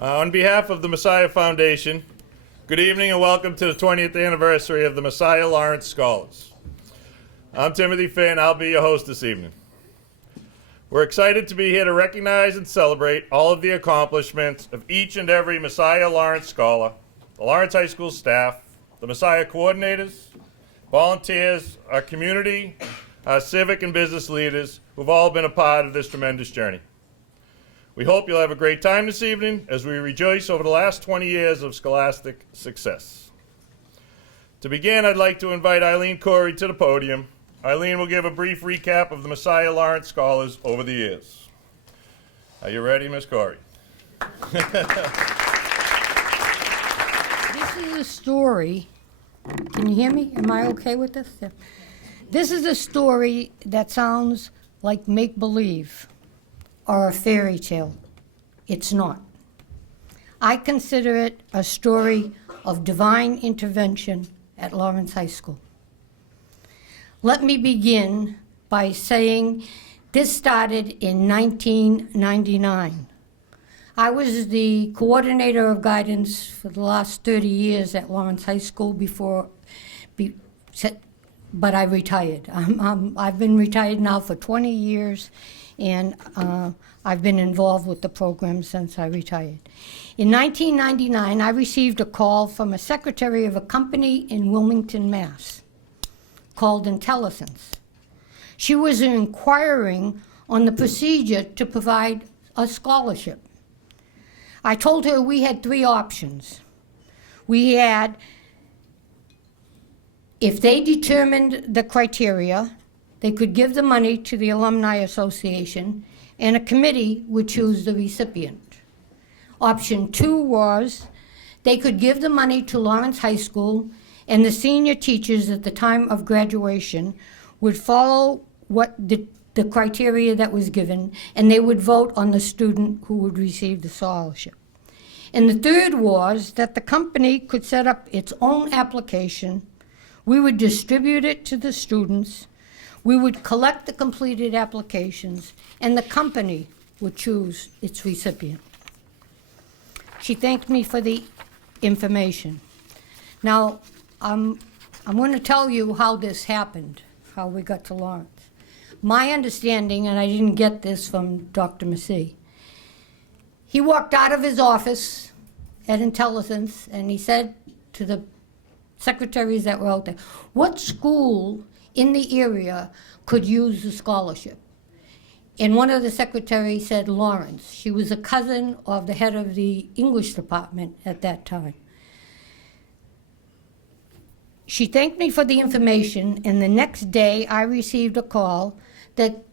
On behalf of the Massiah Foundation, good evening and welcome to the 20th anniversary of the Massiah Lawrence Scholars. I'm Timothy Finn. I'll be your host this evening. We're excited to be here to recognize and celebrate all of the accomplishments of each and every Massiah Lawrence Scholar, the Lawrence High School staff, the Massiah coordinators, volunteers, our community, our civic and business leaders who've all been a part of this tremendous journey. We hope you'll have a great time this evening as we rejoice over the last 20 years of scholastic success. To begin, I'd like to invite Eileen Corey to the podium. Eileen will give a brief recap of the Massiah Lawrence Scholars over the years. Are you ready, Miss Corey? This is a story. Can you hear me? Am I okay with this? Yeah. This is a story that sounds like make-believe or a fairy tale. It's not. I consider it a story of divine intervention at Lawrence High School. Let me begin by saying this started in 1999. I was the coordinator of guidance for the last 30 years at Lawrence High School but I retired. I've been retired now for 20 years, and I've been involved with the program since I retired. In 1999, I received a call from a secretary of a company in Wilmington, Mass, called Intelligence. She was inquiring on the procedure to provide a scholarship. I told her we had three options. We had, if they determined the criteria, they could give the money to the Alumni Association, and a committee would choose the recipient. Option 2 was they could give the money to Lawrence High School, and the senior teachers at the time of graduation would follow what the criteria that was given, and they would vote on the student who would receive the scholarship. And the third was that the company could set up its own application. We would distribute it to the students. We would collect the completed applications, and the company would choose its recipient. She thanked me for the information. Now, I'm going to tell you how this happened, how we got to Lawrence. My understanding, and I didn't get this from Dr. Maseeh, he walked out of his office at Intelligence, and he said to the secretaries that were out there, what school in the area could use the scholarship? And one of the secretaries said Lawrence. She was a cousin of the head of the English department at that time. She thanked me for the information, and the next day I received a call that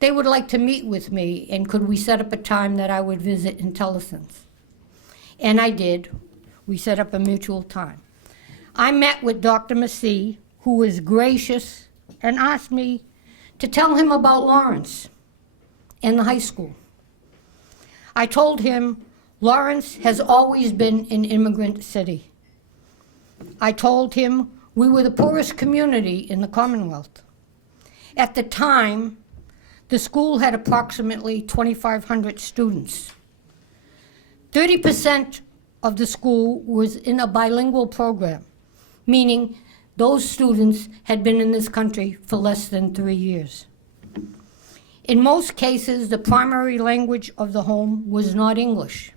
they would like to meet with me, and could we set up a time that I would visit Intelligence? And I did. We set up a mutual time. I met with Dr. Maseeh, who was gracious, and asked me to tell him about Lawrence and the high school. I told him Lawrence has always been an immigrant city. I told him we were the poorest community in the Commonwealth. At the time, the school had approximately 2,500 students. 30% of the school was in a bilingual program, meaning those students had been in this country for less than 3 years. In most cases, the primary language of the home was not English.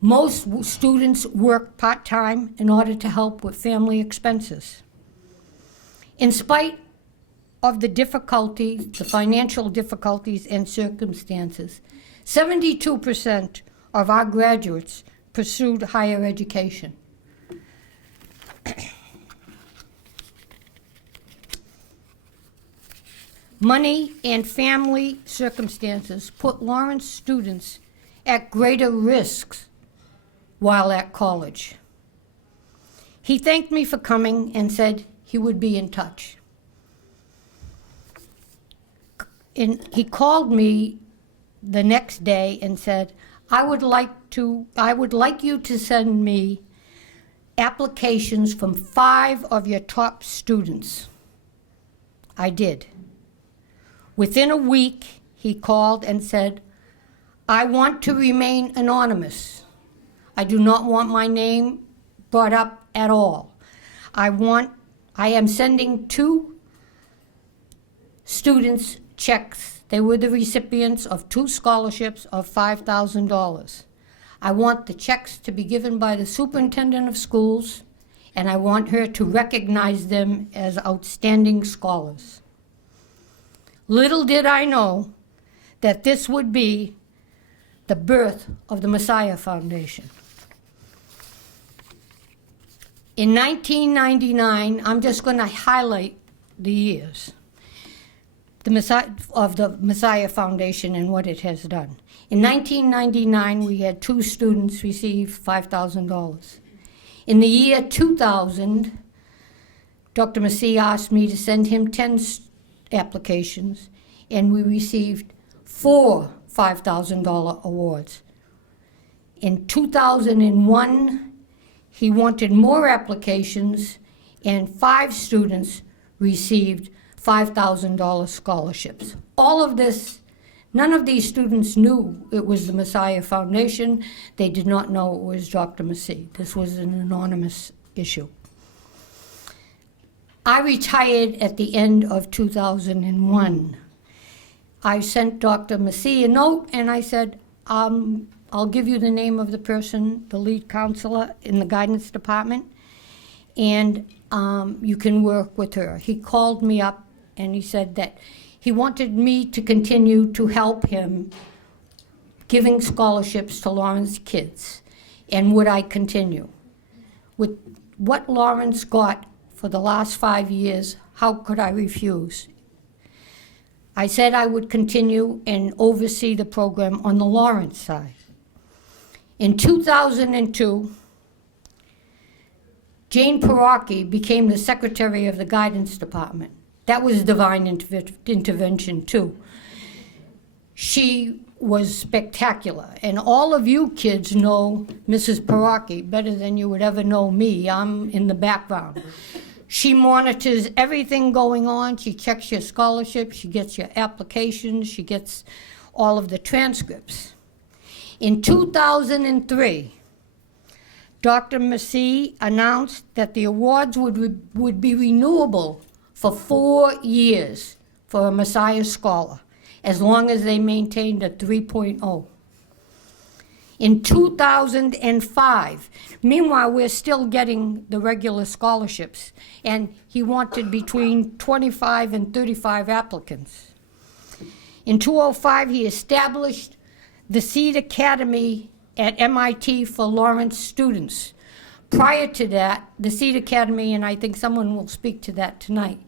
Most students worked part-time in order to help with family expenses. In spite of the difficulties, the financial difficulties and circumstances, 72% of our graduates pursued higher education. Money and family circumstances put Lawrence students at greater risks while at college. He thanked me for coming and said he would be in touch. And he called me the next day and said, I would like you to send me applications from 5 of your top students. I did. Within a week, he called and said, I want to remain anonymous. I do not want my name brought up at all. I am sending 2 students checks. They were the recipients of 2 scholarships of $5,000. I want the checks to be given by the superintendent of schools, and I want her to recognize them as outstanding scholars. Little did I know that this would be the birth of the Massiah Foundation. In 1999, I'm just going to highlight the years of the Massiah Foundation and what it has done. In 1999, we had 2 students receive $5,000. In the year 2000, Dr. Maseeh asked me to send him 10 applications, and we received 4 $5,000 awards. In 2001, he wanted more applications, and 5 students received $5,000 scholarships. All of this, none of these students knew it was the Massiah Foundation. They did not know it was Dr. Maseeh. This was an anonymous issue. I retired at the end of 2001. I sent Dr. Maseeh a note, and I said, I'll give you the name of the person, the lead counselor in the guidance department, and you can work with her. He called me up, and he said that he wanted me to continue to help him giving scholarships to Lawrence kids, and would I continue? With what Lawrence got for the last 5 years, how could I refuse? I said I would continue and oversee the program on the Lawrence side. In 2002, Jane Perocki became the secretary of the guidance department. That was divine intervention too. She was spectacular, and all of you kids know Mrs. Perocki better than you would ever know me. I'm in the background. She monitors everything going on. She checks your scholarship. She gets your applications. She gets all of the transcripts. In 2003, Dr. Maseeh announced that the awards would be renewable for 4 years for a Massiah Scholar, as long as they maintained a 3.0. In 2005, meanwhile, we're still getting the regular scholarships, and he wanted between 25 and 35 applicants. In 2005, he established the Seed Academy at MIT for Lawrence students. Prior to that, the Seed Academy, and I think someone will speak to that tonight,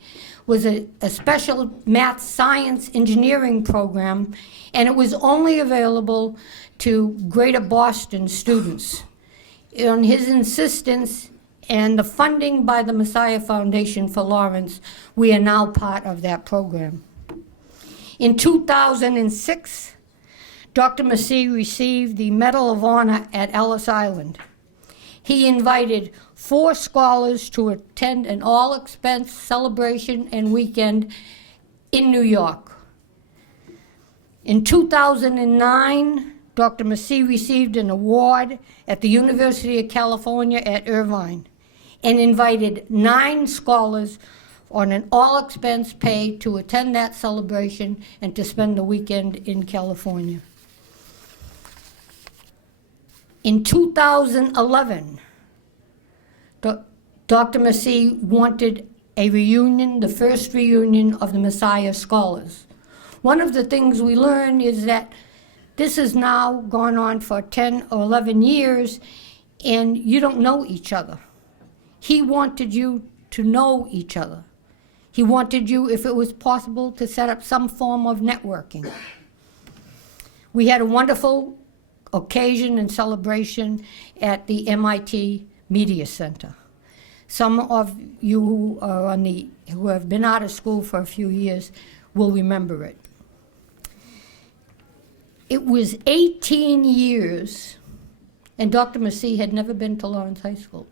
was a special math, science, engineering program, and it was only available to Greater Boston students. On his insistence and the funding by the Massiah Foundation for Lawrence, we are now part of that program. In 2006, Dr. Maseeh received the Medal of Honor at Ellis Island. He invited 4 scholars to attend an all-expense celebration and weekend in New York. In 2009, Dr. Maseeh received an award at the University of California at Irvine and invited 9 scholars on an all-expense pay to attend that celebration and to spend the weekend in California. In 2011, Dr. Maseeh wanted a reunion, the first reunion of the Massiah Scholars. One of the things we learn is that this has now gone on for 10 or 11 years, and you don't know each other. He wanted you to know each other. He wanted you, if it was possible, to set up some form of networking. We had a wonderful occasion and celebration at the MIT Media Center. Some of you who have been out of school for a few years will remember it. It was 18 years, and Dr. Maseeh had never been to Lawrence High School.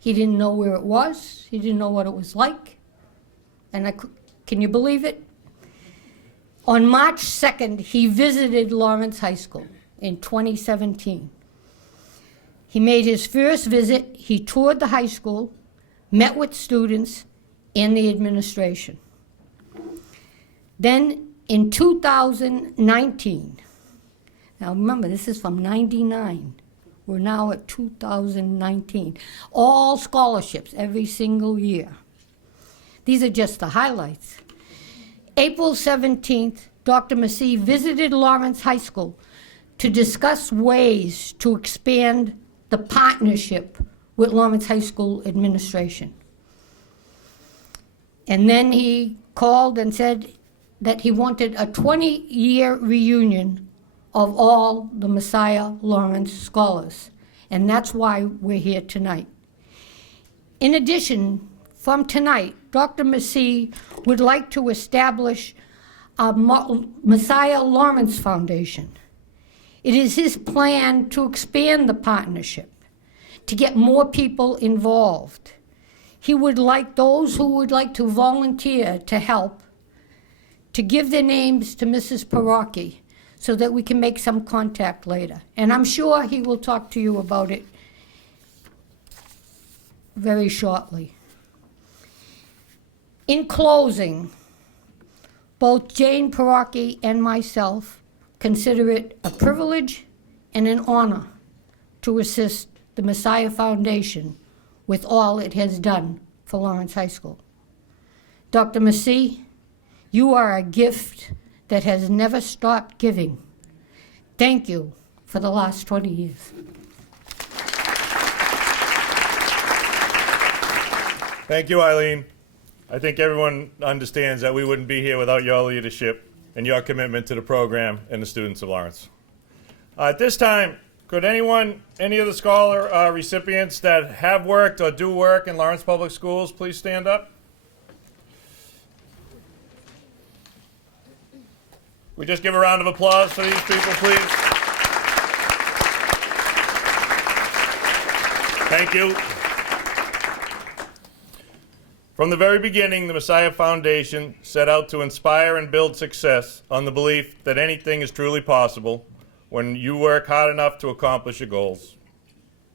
He didn't know where it was. He didn't know what it was like. And can you believe it? On March 2nd, he visited Lawrence High School in 2017. He made his first visit. He toured the high school, met with students and the administration. Then in 2019, now remember, this is from 99. We're now at 2019. All scholarships every single year. These are just the highlights. April 17th, Dr. Maseeh visited Lawrence High School to discuss ways to expand the partnership with Lawrence High School administration. And then he called and said that he wanted a 20-year reunion of all the Massiah Lawrence Scholars. And that's why we're here tonight. In addition, from tonight, Dr. Maseeh would like to establish a Massiah Lawrence Foundation. It is his plan to expand the partnership, to get more people involved. He would like those who would like to volunteer to help, to give their names to Mrs. Parocchi so that we can make some contact later. And I'm sure he will talk to you about it very shortly. In closing, both Jane Parocchi and myself consider it a privilege and an honor to assist the Massiah Foundation with all it has done for Lawrence High School. Dr. Maseeh, you are a gift that has never stopped giving. Thank you for the last 20 years. Thank you, Eileen. I think everyone understands that we wouldn't be here without your leadership and your commitment to the program and the students of Lawrence. At this time, could any of the scholar recipients that have worked or do work in Lawrence Public Schools, please stand up? We just give a round of applause for these people, please. Thank you. From the very beginning, the Massiah Foundation set out to inspire and build success on the belief that anything is truly possible when you work hard enough to accomplish your goals.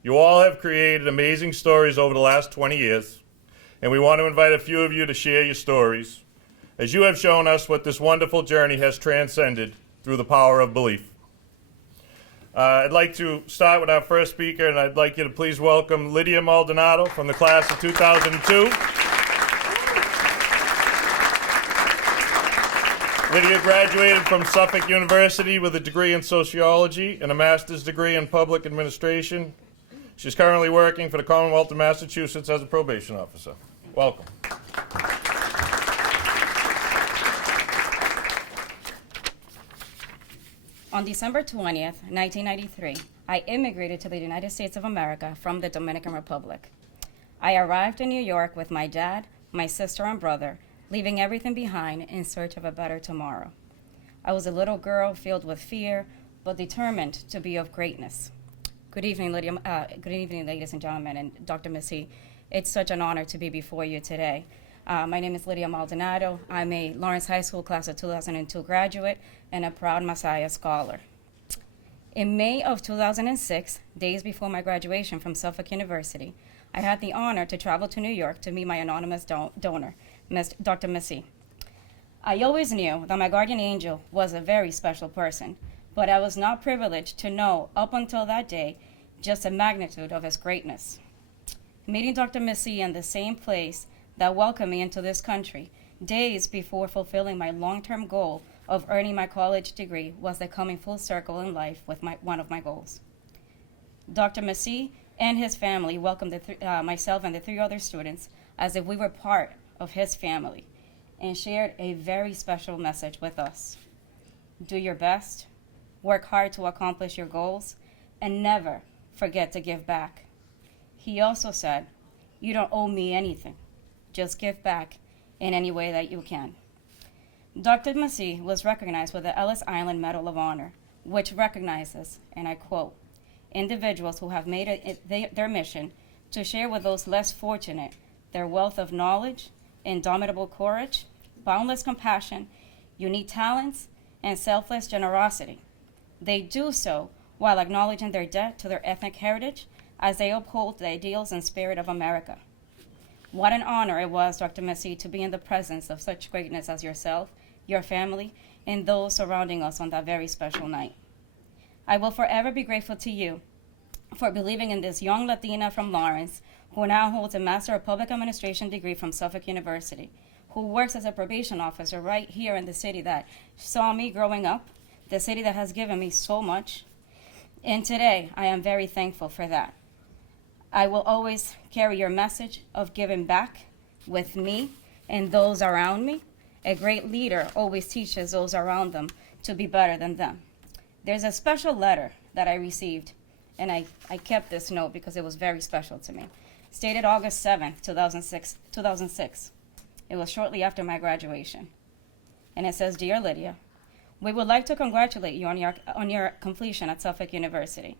You all have created amazing stories over the last 20 years, and we want to invite a few of you to share your stories, as you have shown us what this wonderful journey has transcended through the power of belief. I'd like to start with our first speaker, and I'd like you to please welcome Lydia Maldonado from the class of 2002. Lydia graduated from Suffolk University with a degree in sociology and a master's degree in public administration. She's currently working for the Commonwealth of Massachusetts as a probation officer. Welcome. On December 20th, 1993, I immigrated to the United States of America from the Dominican Republic. I arrived in New York with my dad, my sister, and brother, leaving everything behind in search of a better tomorrow. I was a little girl filled with fear, but determined to be of greatness. Good evening, ladies and gentlemen, and Dr. Maseeh. It's such an honor to be before you today. My name is Lydia Maldonado. I'm a Lawrence High School class of 2002 graduate and a proud Massiah Scholar. In May of 2006, days before my graduation from Suffolk University, I had the honor to travel to New York to meet my anonymous donor, Dr. Maseeh. I always knew that my guardian angel was a very special person, but I was not privileged to know up until that day just the magnitude of his greatness. Meeting Dr. Maseeh in the same place that welcomed me into this country, days before fulfilling my long-term goal of earning my college degree, was the coming full circle in life with one of my goals. Dr. Maseeh and his family welcomed myself and the 3 other students as if we were part of his family, and shared a very special message with us. Do your best, work hard to accomplish your goals, and never forget to give back. He also said, you don't owe me anything, just give back in any way that you can. Dr. Maseeh was recognized with the Ellis Island Medal of Honor, which recognizes, and I quote, individuals who have made it their mission to share with those less fortunate their wealth of knowledge, indomitable courage, boundless compassion, unique talents, and selfless generosity. They do so while acknowledging their debt to their ethnic heritage as they uphold the ideals and spirit of America. What an honor it was, Dr. Maseeh, to be in the presence of such greatness as yourself, your family, and those surrounding us on that very special night. I will forever be grateful to you for believing in this young Latina from Lawrence, who now holds a Master of Public Administration degree from Suffolk University, who works as a probation officer right here in the city that saw me growing up, the city that has given me so much. And today, I am very thankful for that. I will always carry your message of giving back with me and those around me. A great leader always teaches those around them to be better than them. There's a special letter that I received, and I kept this note because it was very special to me. Stated August 7th, 2006. It was shortly after my graduation. And it says, "Dear Lydia, we would like to congratulate you on your completion at Suffolk University.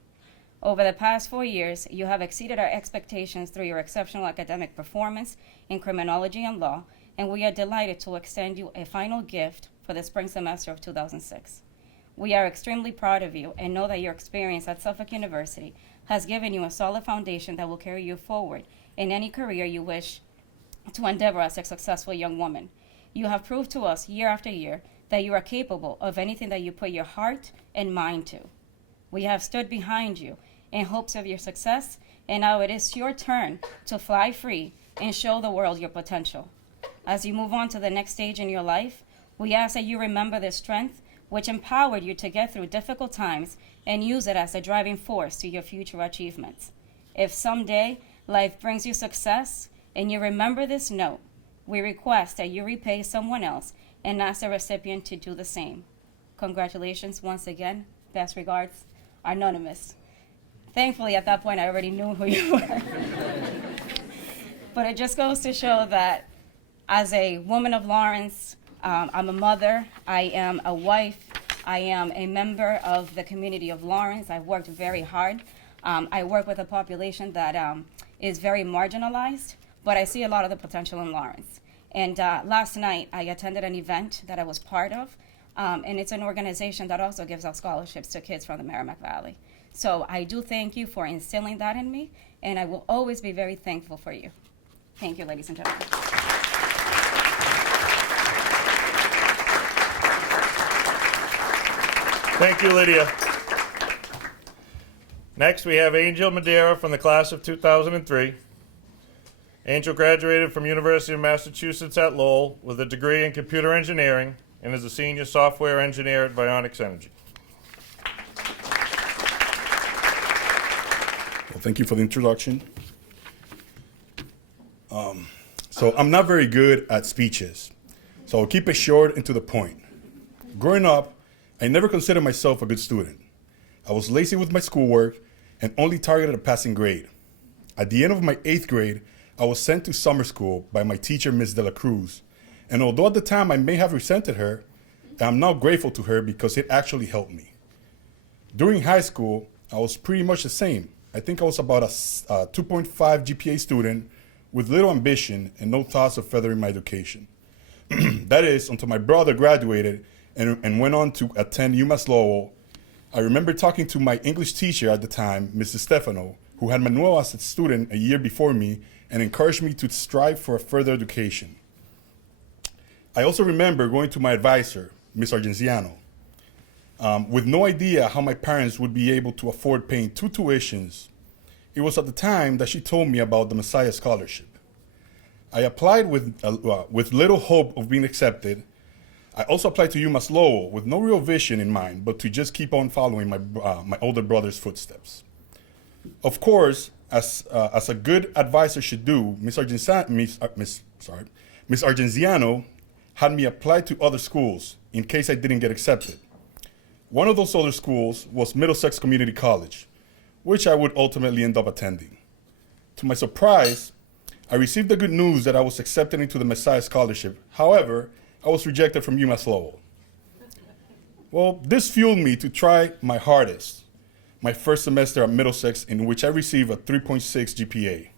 Over the past 4 years, you have exceeded our expectations through your exceptional academic performance in criminology and law, and we are delighted to extend you a final gift for the spring semester of 2006. We are extremely proud of you and know that your experience at Suffolk University has given you a solid foundation that will carry you forward in any career you wish to endeavor as a successful young woman. You have proved to us year after year that you are capable of anything that you put your heart and mind to. We have stood behind you in hopes of your success, and now it is your turn to fly free and show the world your potential. As you move on to the next stage in your life, we ask that you remember the strength which empowered you to get through difficult times and use it as a driving force to your future achievements. If someday life brings you success and you remember this note, we request that you repay someone else and ask the recipient to do the same. Congratulations once again. Best regards, Anonymous." Thankfully, at that point, I already knew who you were. But it just goes to show that as a woman of Lawrence, I'm a mother, I am a wife, I am a member of the community of Lawrence. I've worked very hard. I work with a population that is very marginalized, but I see a lot of the potential in Lawrence. And last night, I attended an event that I was part of, and it's an organization that also gives out scholarships to kids from the Merrimack Valley. So I do thank you for instilling that in me, and I will always be very thankful for you. Thank you, ladies and gentlemen. Thank you, Lydia. Next, we have Angel Madeira from the class of 2003. Angel graduated from University of Massachusetts at Lowell with a degree in computer engineering and is a senior software engineer at Vionics Energy. Well, thank you for the introduction. So I'm not very good at speeches, so I'll keep it short and to the point. Growing up, I never considered myself a good student. I was lazy with my schoolwork and only targeted a passing grade. At the end of my 8th grade, I was sent to summer school by my teacher, Ms. De La Cruz, and although at the time I may have resented her, I'm now grateful to her because it actually helped me. During high school, I was pretty much the same. I think I was about a 2.5 GPA student with little ambition and no thoughts of furthering my education. That is, until my brother graduated and went on to attend UMass Lowell. I remember talking to my English teacher at the time, Mrs. Stefano, who had Manuel as a student a year before me and encouraged me to strive for a further education. I also remember going to my advisor, Ms. Argenziano, with no idea how my parents would be able to afford paying 2 tuitions. It was at the time that she told me about the Massiah Scholarship. I applied with little hope of being accepted. I also applied to UMass Lowell with no real vision in mind, but to just keep on following my older brother's footsteps. Of course, as a good advisor should do, Ms. Argenziano had me apply to other schools in case I didn't get accepted. One of those other schools was Middlesex Community College, which I would ultimately end up attending. To my surprise, I received the good news that I was accepted into the Massiah Scholarship. However, I was rejected from UMass Lowell. Well, this fueled me to try my hardest, my first semester at Middlesex, in which I received a 3.6 GPA.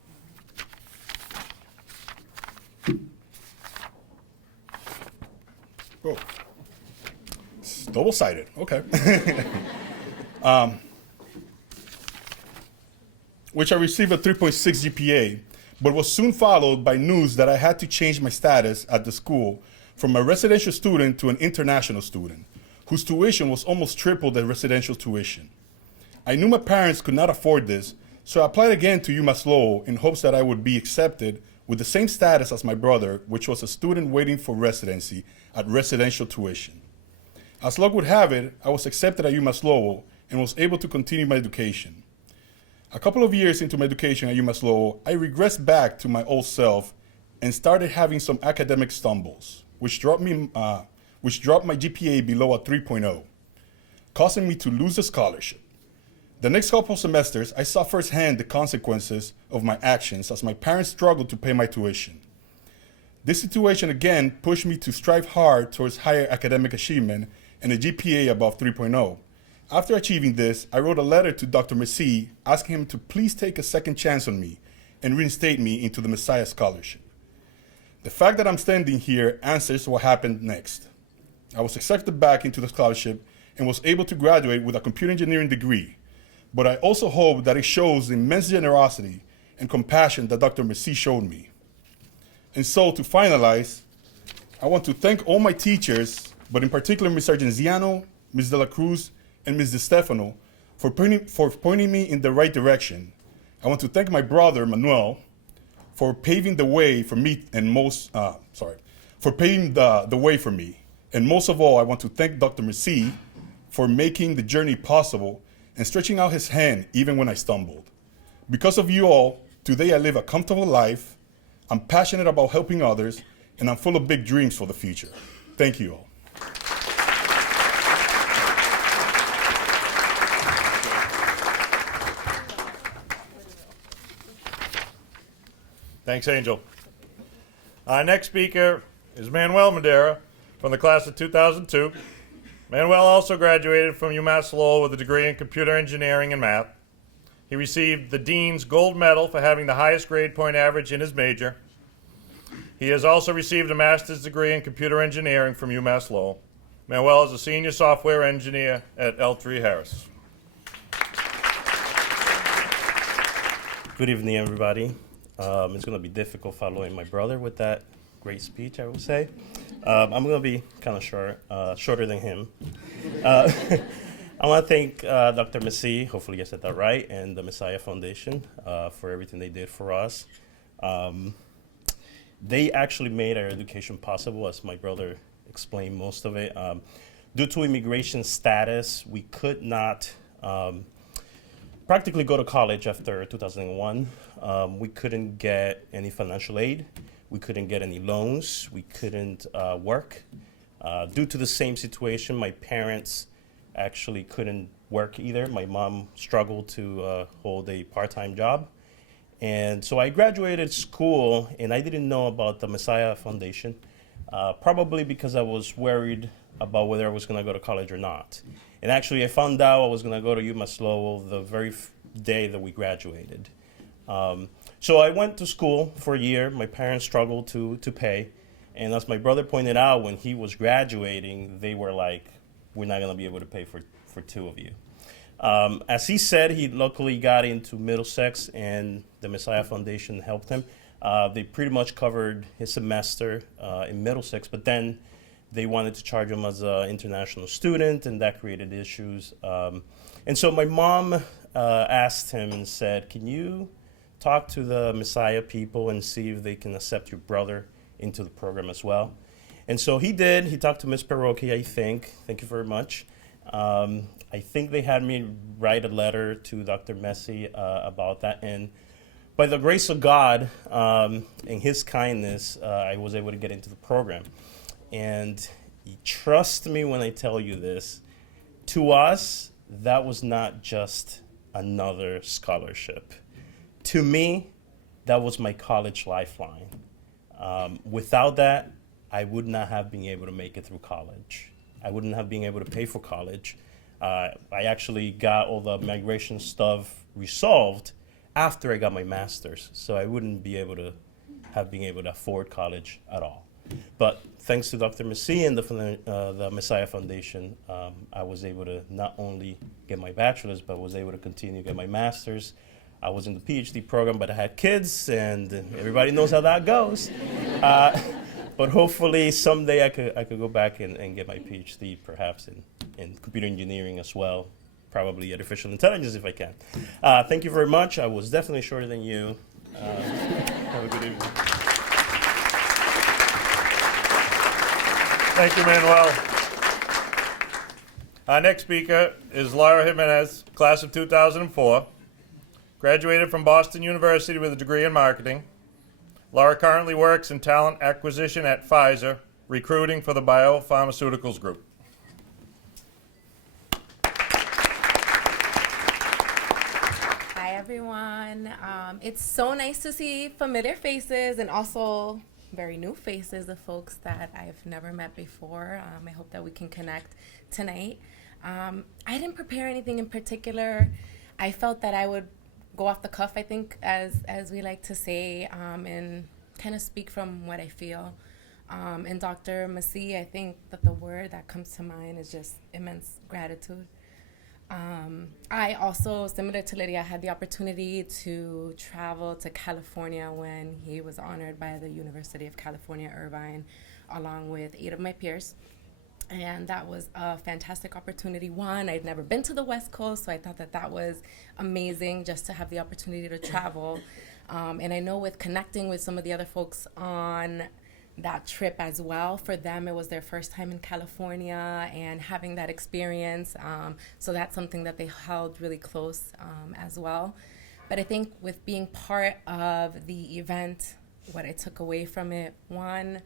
Oh. Double-sided, okay. Which I received a 3.6 GPA, but was soon followed by news that I had to change my status at the school from a residential student to an international student, whose tuition was almost triple the residential tuition. I knew my parents could not afford this, so I applied again to UMass Lowell in hopes that I would be accepted with the same status as my brother, which was a student waiting for residency at residential tuition. As luck would have it, I was accepted at UMass Lowell and was able to continue my education. A couple of years into my education at UMass Lowell, I regressed back to my old self and started having some academic stumbles, which dropped my GPA below a 3.0, causing me to lose the scholarship. The next couple of semesters, I saw firsthand the consequences of my actions as my parents struggled to pay my tuition. This situation again pushed me to strive hard towards higher academic achievement and a GPA above 3.0. After achieving this, I wrote a letter to Dr. Maseeh asking him to please take a second chance on me and reinstate me into the Massiah Scholarship. The fact that I'm standing here answers what happened next. I was accepted back into the scholarship and was able to graduate with a computer engineering degree, but I also hope that it shows the immense generosity and compassion that Dr. Maseeh showed me. And so, to finalize, I want to thank all my teachers, but in particular Ms. Argenziano, Ms. De La Cruz, and Ms. De Stefano for pointing me in the right direction. I want to thank my brother, Manuel, for paving the way for me, and for paving the way for me. And most of all, I want to thank Dr. Maseeh for making the journey possible and stretching out his hand even when I stumbled. Because of you all, today I live a comfortable life, I'm passionate about helping others, and I'm full of big dreams for the future. Thank you all. Thanks, Angel. Our next speaker is Manuel Madera from the class of 2002. Manuel also graduated from UMass Lowell with a degree in computer engineering and math. He received the Dean's Gold Medal for having the highest grade point average in his major. He has also received a master's degree in computer engineering from UMass Lowell. Manuel is a senior software engineer at L3 Harris. Good evening, everybody. It's going to be difficult following my brother with that great speech, I would say. I'm going to be kind of shorter than him. I want to thank Dr. Maseeh, hopefully I said that right, and the Massiah Foundation for everything they did for us. They actually made our education possible, as my brother explained most of it. Due to immigration status, we could not practically go to college after 2001. We couldn't get any financial aid. We couldn't get any loans. We couldn't work. Due to the same situation, my parents actually couldn't work either. My mom struggled to hold a part-time job. And so I graduated school, and I didn't know about the Massiah Foundation, probably because I was worried about whether I was going to go to college or not. And actually, I found out I was going to go to UMass Lowell the very day that we graduated. So I went to school for a year. My parents struggled to pay. And as my brother pointed out, when he was graduating, they were like, we're not going to be able to pay for two of you. As he said, he luckily got into Middlesex, and the Massiah Foundation helped him. They pretty much covered his semester in Middlesex, but then they wanted to charge him as an international student, and that created issues. And so my mom asked him and said, can you talk to the Massiah people and see if they can accept your brother into the program as well? And so he did. He talked to Ms. Peroki, I think. Thank you very much. I think they had me write a letter to Dr. Maseeh about that. And by the grace of God and his kindness, I was able to get into the program. And trust me when I tell you this, to us, that was not just another scholarship. To me, that was my college lifeline. Without that, I would not have been able to make it through college. I wouldn't have been able to pay for college. I actually got all the migration stuff resolved after I got my master's, so I wouldn't be able to have been able to afford college at all. But thanks to Dr. Maseeh and the Massiah Foundation, I was able to not only get my bachelor's, but was able to continue to get my master's. I was in the PhD program, but I had kids, and everybody knows how that goes. But hopefully someday I could go back and get my PhD, perhaps in computer engineering as well, probably artificial intelligence if I can. Thank you very much. I was definitely shorter than you. Have a good evening. Thank you, Manuel. Our next speaker is Laura Jimenez, class of 2004. Graduated from Boston University with a degree in marketing. Laura currently works in talent acquisition at Pfizer, recruiting for the biopharmaceuticals group. Hi, everyone. It's so nice to see familiar faces and also very new faces of folks that I've never met before. I hope that we can connect tonight. I didn't prepare anything in particular. I felt that I would go off the cuff, I think, as we like to say, and kind of speak from what I feel. And Dr. Maseeh, I think that the word that comes to mind is just immense gratitude. I also, similar to Lydia, had the opportunity to travel to California when he was honored by the University of California, Irvine, along with 8 of my peers. And that was a fantastic opportunity. One, I'd never been to the West Coast, so I thought that was amazing just to have the opportunity to travel. And I know with connecting with some of the other folks on that trip as well, for them it was their first time in California and having that experience. So that's something that they held really close as well. But I think with being part of the event, what I took away from it, one,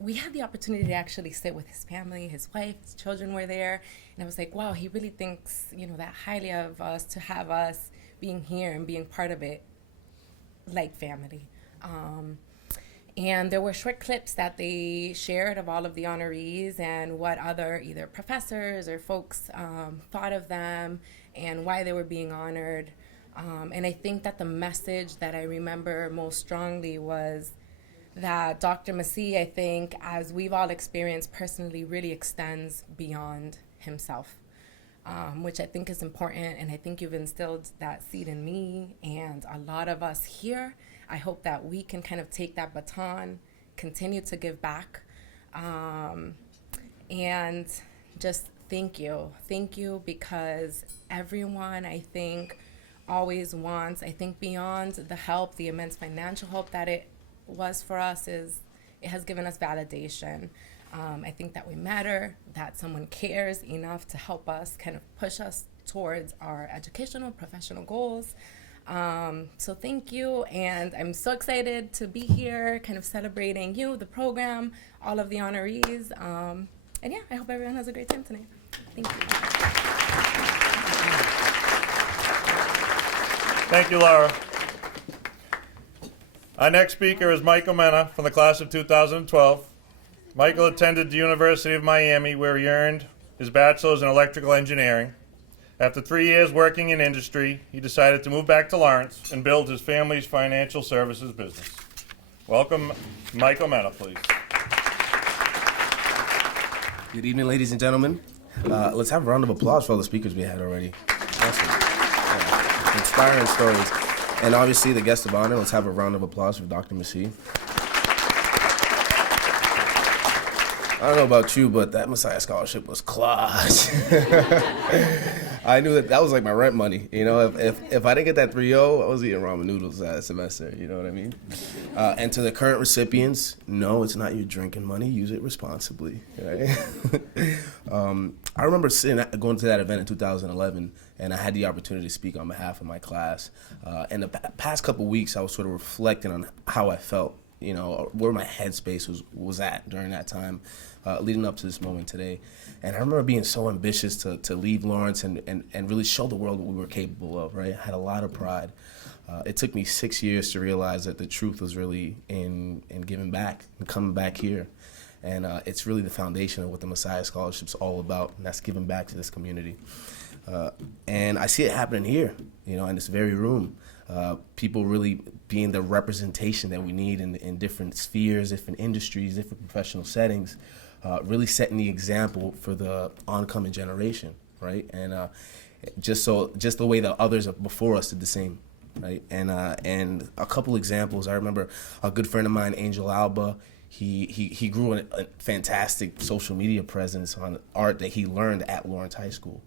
we had the opportunity to actually sit with his family, his wife, his children were there. And I was like, wow, he really thinks, that highly of us to have us being here and being part of it like family. And there were short clips that they shared of all of the honorees and what other either professors or folks thought of them and why they were being honored. And I think that the message that I remember most strongly was that Dr. Maseeh, I think, as we've all experienced personally, really extends beyond himself, which I think is important. And I think you've instilled that seed in me and a lot of us here. I hope that we can kind of take that baton, continue to give back, and just thank you. Thank you, because everyone, I think, always wants, I think beyond the help, the immense financial help that it was for us, is it has given us validation. I think that we matter, that someone cares enough to help us kind of push us towards our educational, professional goals. So thank you, and I'm so excited to be here kind of celebrating you, the program, all of the honorees, and yeah, I hope everyone has a great time tonight. Thank you. Thank you, Laura. Our next speaker is Michael Mena from the class of 2012. Michael attended the University of Miami, where he earned his bachelor's in electrical engineering. After 3 years working in industry, he decided to move back to Lawrence and build his family's financial services business. Welcome, Michael Mena, please. Good evening, ladies and gentlemen. Let's have a round of applause for all the speakers we had already. Awesome. Yeah. Inspiring stories. And obviously the guest of honor, let's have a round of applause for Dr. Maseeh. I don't know about you, but that Massiah Scholarship was clutch. I knew that was like my rent money. If I didn't get that 3.0, I was eating ramen noodles that semester. You know what I mean? And to the current recipients, no, it's not your drinking money. Use it responsibly. Right? I remember going to that event in 2011, and I had the opportunity to speak on behalf of my class. And the past couple weeks, I was sort of reflecting on how I felt. Where my headspace was at during that time, leading up to this moment today. And I remember being so ambitious to leave Lawrence and really show the world what we were capable of, right? I had a lot of pride. It took me 6 years to realize that the truth was really in giving back and coming back here. And it's really the foundation of what the Massiah Scholarship's all about, and that's giving back to this community. And I see it happening here, in this very room. People really being the representation that we need in different spheres, different industries, different professional settings, really setting the example for the oncoming generation, right? And just the way that others before us did the same, right? And a couple examples. I remember a good friend of mine, Angel Alba. He grew a fantastic social media presence on art that he learned at Lawrence High School.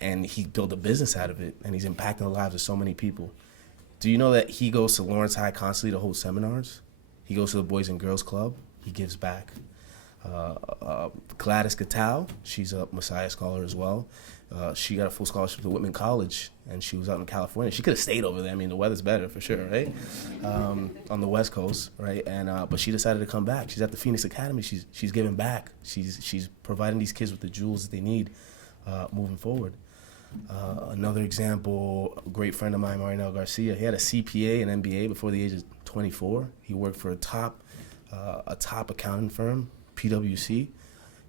And he built a business out of it, and he's impacting the lives of so many people. Do you know that he goes to Lawrence High constantly to hold seminars? He goes to the Boys and Girls Club. He gives back. Gladys Gattal, she's a Massiah Scholar as well. She got a full scholarship to Whitman College, and she was out in California. She could have stayed over there. I mean, the weather's better for sure, right? On the West Coast, right? And but she decided to come back. She's at the Phoenix Academy. She's giving back. She's providing these kids with the jewels that they need moving forward. Another example, a great friend of mine, Marinel Garcia. He had a CPA and MBA before the age of 24. He worked for a top accounting firm, PwC.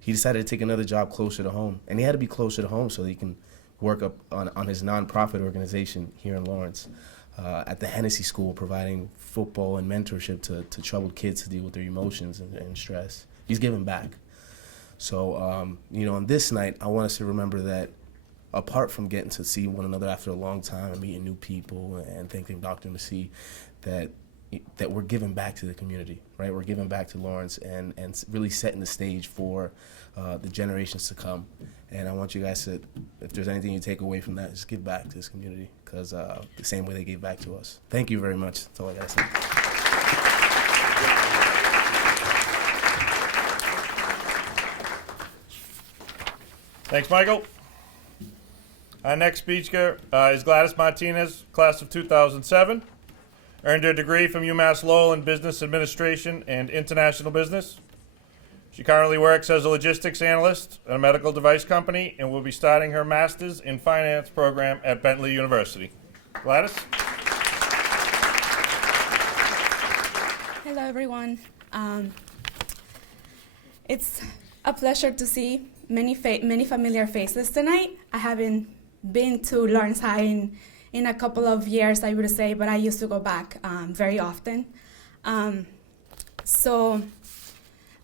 He decided to take another job closer to home, and he had to be closer to home so that he can work up on his nonprofit organization here in Lawrence, at the Hennessy School, providing football and mentorship to troubled kids to deal with their emotions and stress. He's giving back. So, on this night, I want us to remember that apart from getting to see one another after a long time and meeting new people and thanking Dr. Maseeh, that we're giving back to the community, right? We're giving back to Lawrence and really setting the stage for the generations to come. And I want you guys to, if there's anything you take away from that, just give back to this community, because the same way they gave back to us. Thank you very much. That's all I got to say. Thanks, Michael. Our next speaker is Gladys Martinez, class of 2007. Earned her degree from UMass Lowell in Business Administration and International Business. She currently works as a logistics analyst at a medical device company and will be starting her master's in finance program at Bentley University. Gladys? Hello, everyone. It's a pleasure to see many familiar faces tonight. I haven't been to Lawrence High in a couple of years, I would say, but I used to go back very often. So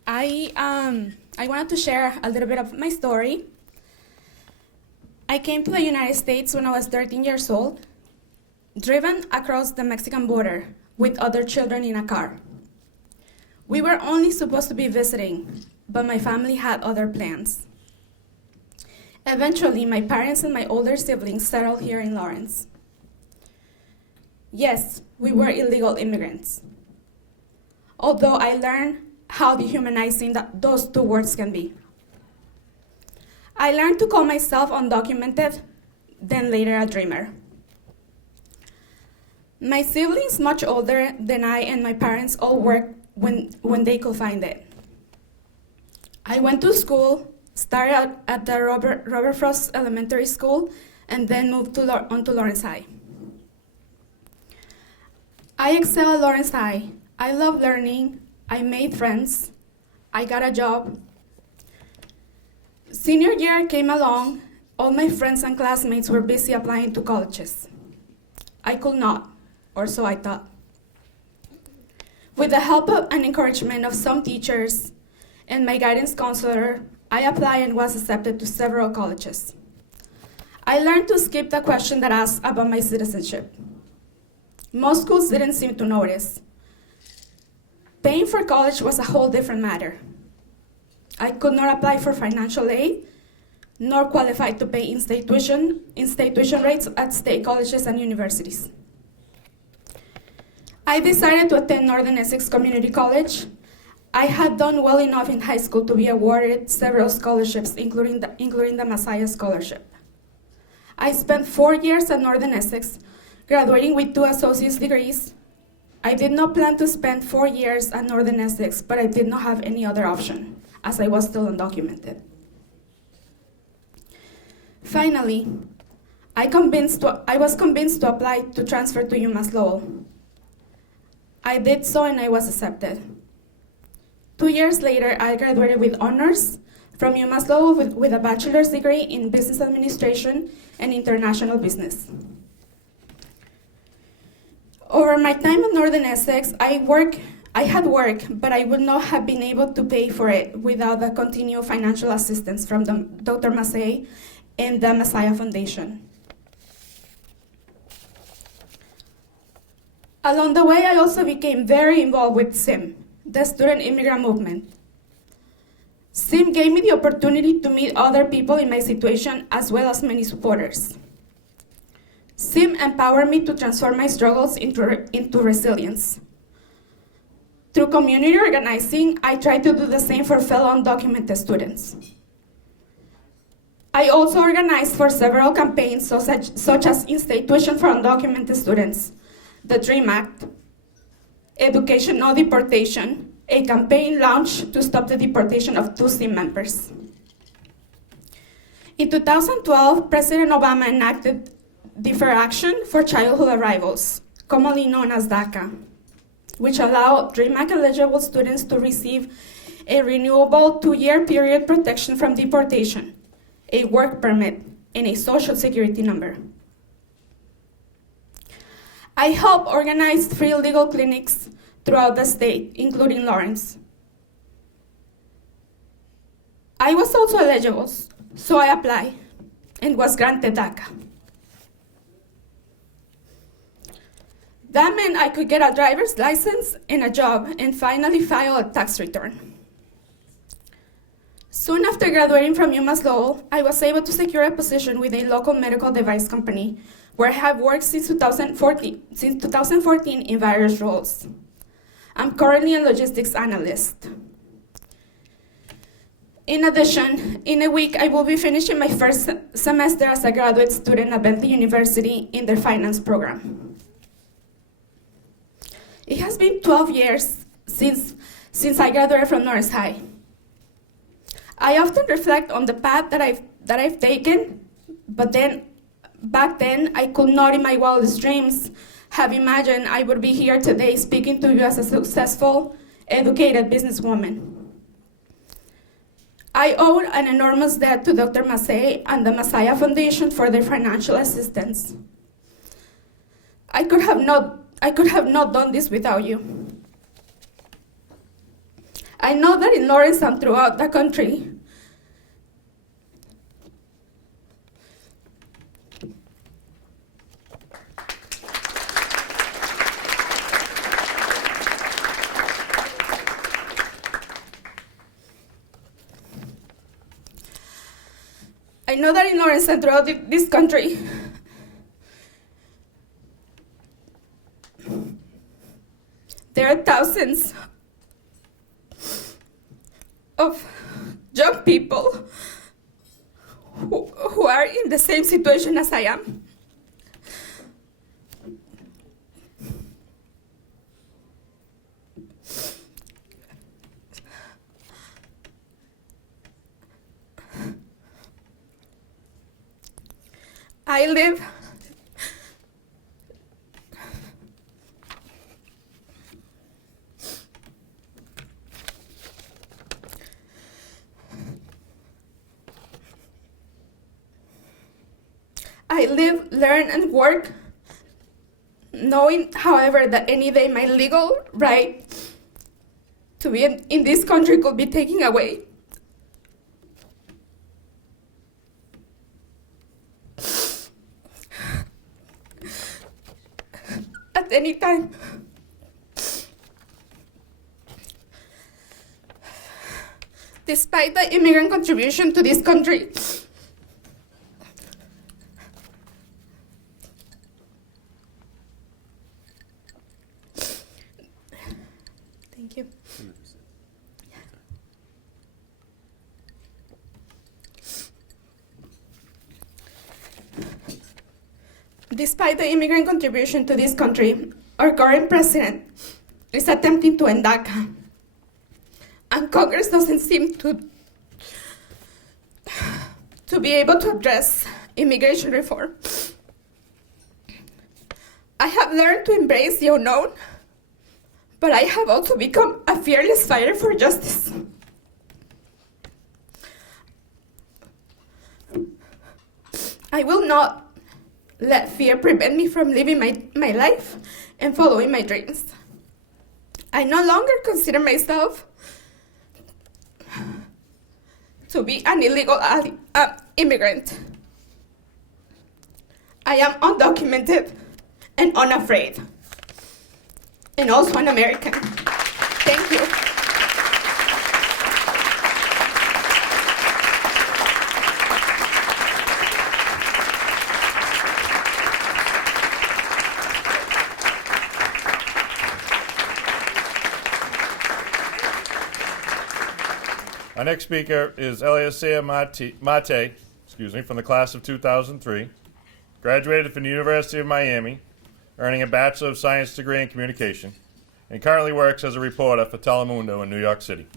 I wanted to share a little bit of my story. I came to the United States when I was 13 years old, driven across the Mexican border with other children in a car. We were only supposed to be visiting, but my family had other plans. Eventually, my parents and my older siblings settled here in Lawrence. Yes, we were illegal immigrants, although I learned how dehumanizing those two words can be. I learned to call myself undocumented, then later a dreamer. My siblings, much older than I, and my parents all worked when they could find it. I went to school, started at the Robert Frost Elementary School, and then moved on to Lawrence High. I excel at Lawrence High. I love learning. I made friends. I got a job. Senior year came along. All my friends and classmates were busy applying to colleges. I could not, or so I thought. With the help and encouragement of some teachers and my guidance counselor, I applied and was accepted to several colleges. I learned to skip the question that asked about my citizenship. Most schools didn't seem to notice. Paying for college was a whole different matter. I could not apply for financial aid, nor qualify to pay in-state tuition rates at state colleges and universities. I decided to attend Northern Essex Community College. I had done well enough in high school to be awarded several scholarships, including the Massiah Scholarship. I spent 4 years at Northern Essex, graduating with 2 associate's degrees. I did not plan to spend 4 years at Northern Essex, but I did not have any other option, as I was still undocumented. Finally, I was convinced to apply to transfer to UMass Lowell. I did so and I was accepted. 2 years later, I graduated with honors from UMass Lowell with a bachelor's degree in business administration and international business. Over my time in Northern Essex, I had work, but I would not have been able to pay for it without the continued financial assistance from Dr. Maseeh and the Massiah Foundation. Along the way, I also became very involved with SIM, the Student Immigrant Movement. SIM gave me the opportunity to meet other people in my situation as well as many supporters. SIM empowered me to transform my struggles into resilience. Through community organizing, I try to do the same for fellow undocumented students. I also organized for several campaigns such as in-state tuition for undocumented students, the DREAM Act, Education No Deportation, a campaign launched to stop the deportation of 2 SIM members. In 2012, President Obama enacted Deferred Action for Childhood Arrivals, commonly known as DACA, which allowed DREAM Act eligible students to receive a renewable 2-year period protection from deportation, a work permit, and a social security number. I helped organize free legal clinics throughout the state, including Lawrence. I was also eligible, so I applied and was granted DACA. That meant I could get a driver's license and a job and finally file a tax return. Soon after graduating from UMass Lowell, I was able to secure a position with a local medical device company where I have worked since 2014 in various roles. I'm currently a logistics analyst. In addition, in a week, I will be finishing my first semester as a graduate student at Bentley University in their finance program. It has been 12 years since I graduated from Norris High. I often reflect on the path that I've taken, but back then, I could not in my wildest dreams have imagined I would be here today speaking to you as a successful, educated businesswoman. I owe an enormous debt to Dr. Maseeh and the Massiah Foundation for their financial assistance. I could have not done this without you. I know that in Lawrence and throughout the country, this country, there are thousands of young people who are in the same situation as I am. I live learn, and work, knowing, however, that any day my legal right to be in this country could be taken away. At any time. Despite the immigrant contribution to this country, thank you. Despite the immigrant contribution to this country, our current president is attempting to end DACA, and Congress doesn't seem to be able to address immigration reform. I have learned to embrace the unknown, but I have also become a fearless fighter for justice. I will not let fear prevent me from living my life and following my dreams. I no longer consider myself to be an illegal immigrant. I am undocumented and unafraid, and also an American. Thank you. Our next speaker is Massiah Mate, from the class of 2003. Graduated from the University of Miami, earning a Bachelor of Science degree in Communication, and currently works as a reporter for Telemundo in New York City.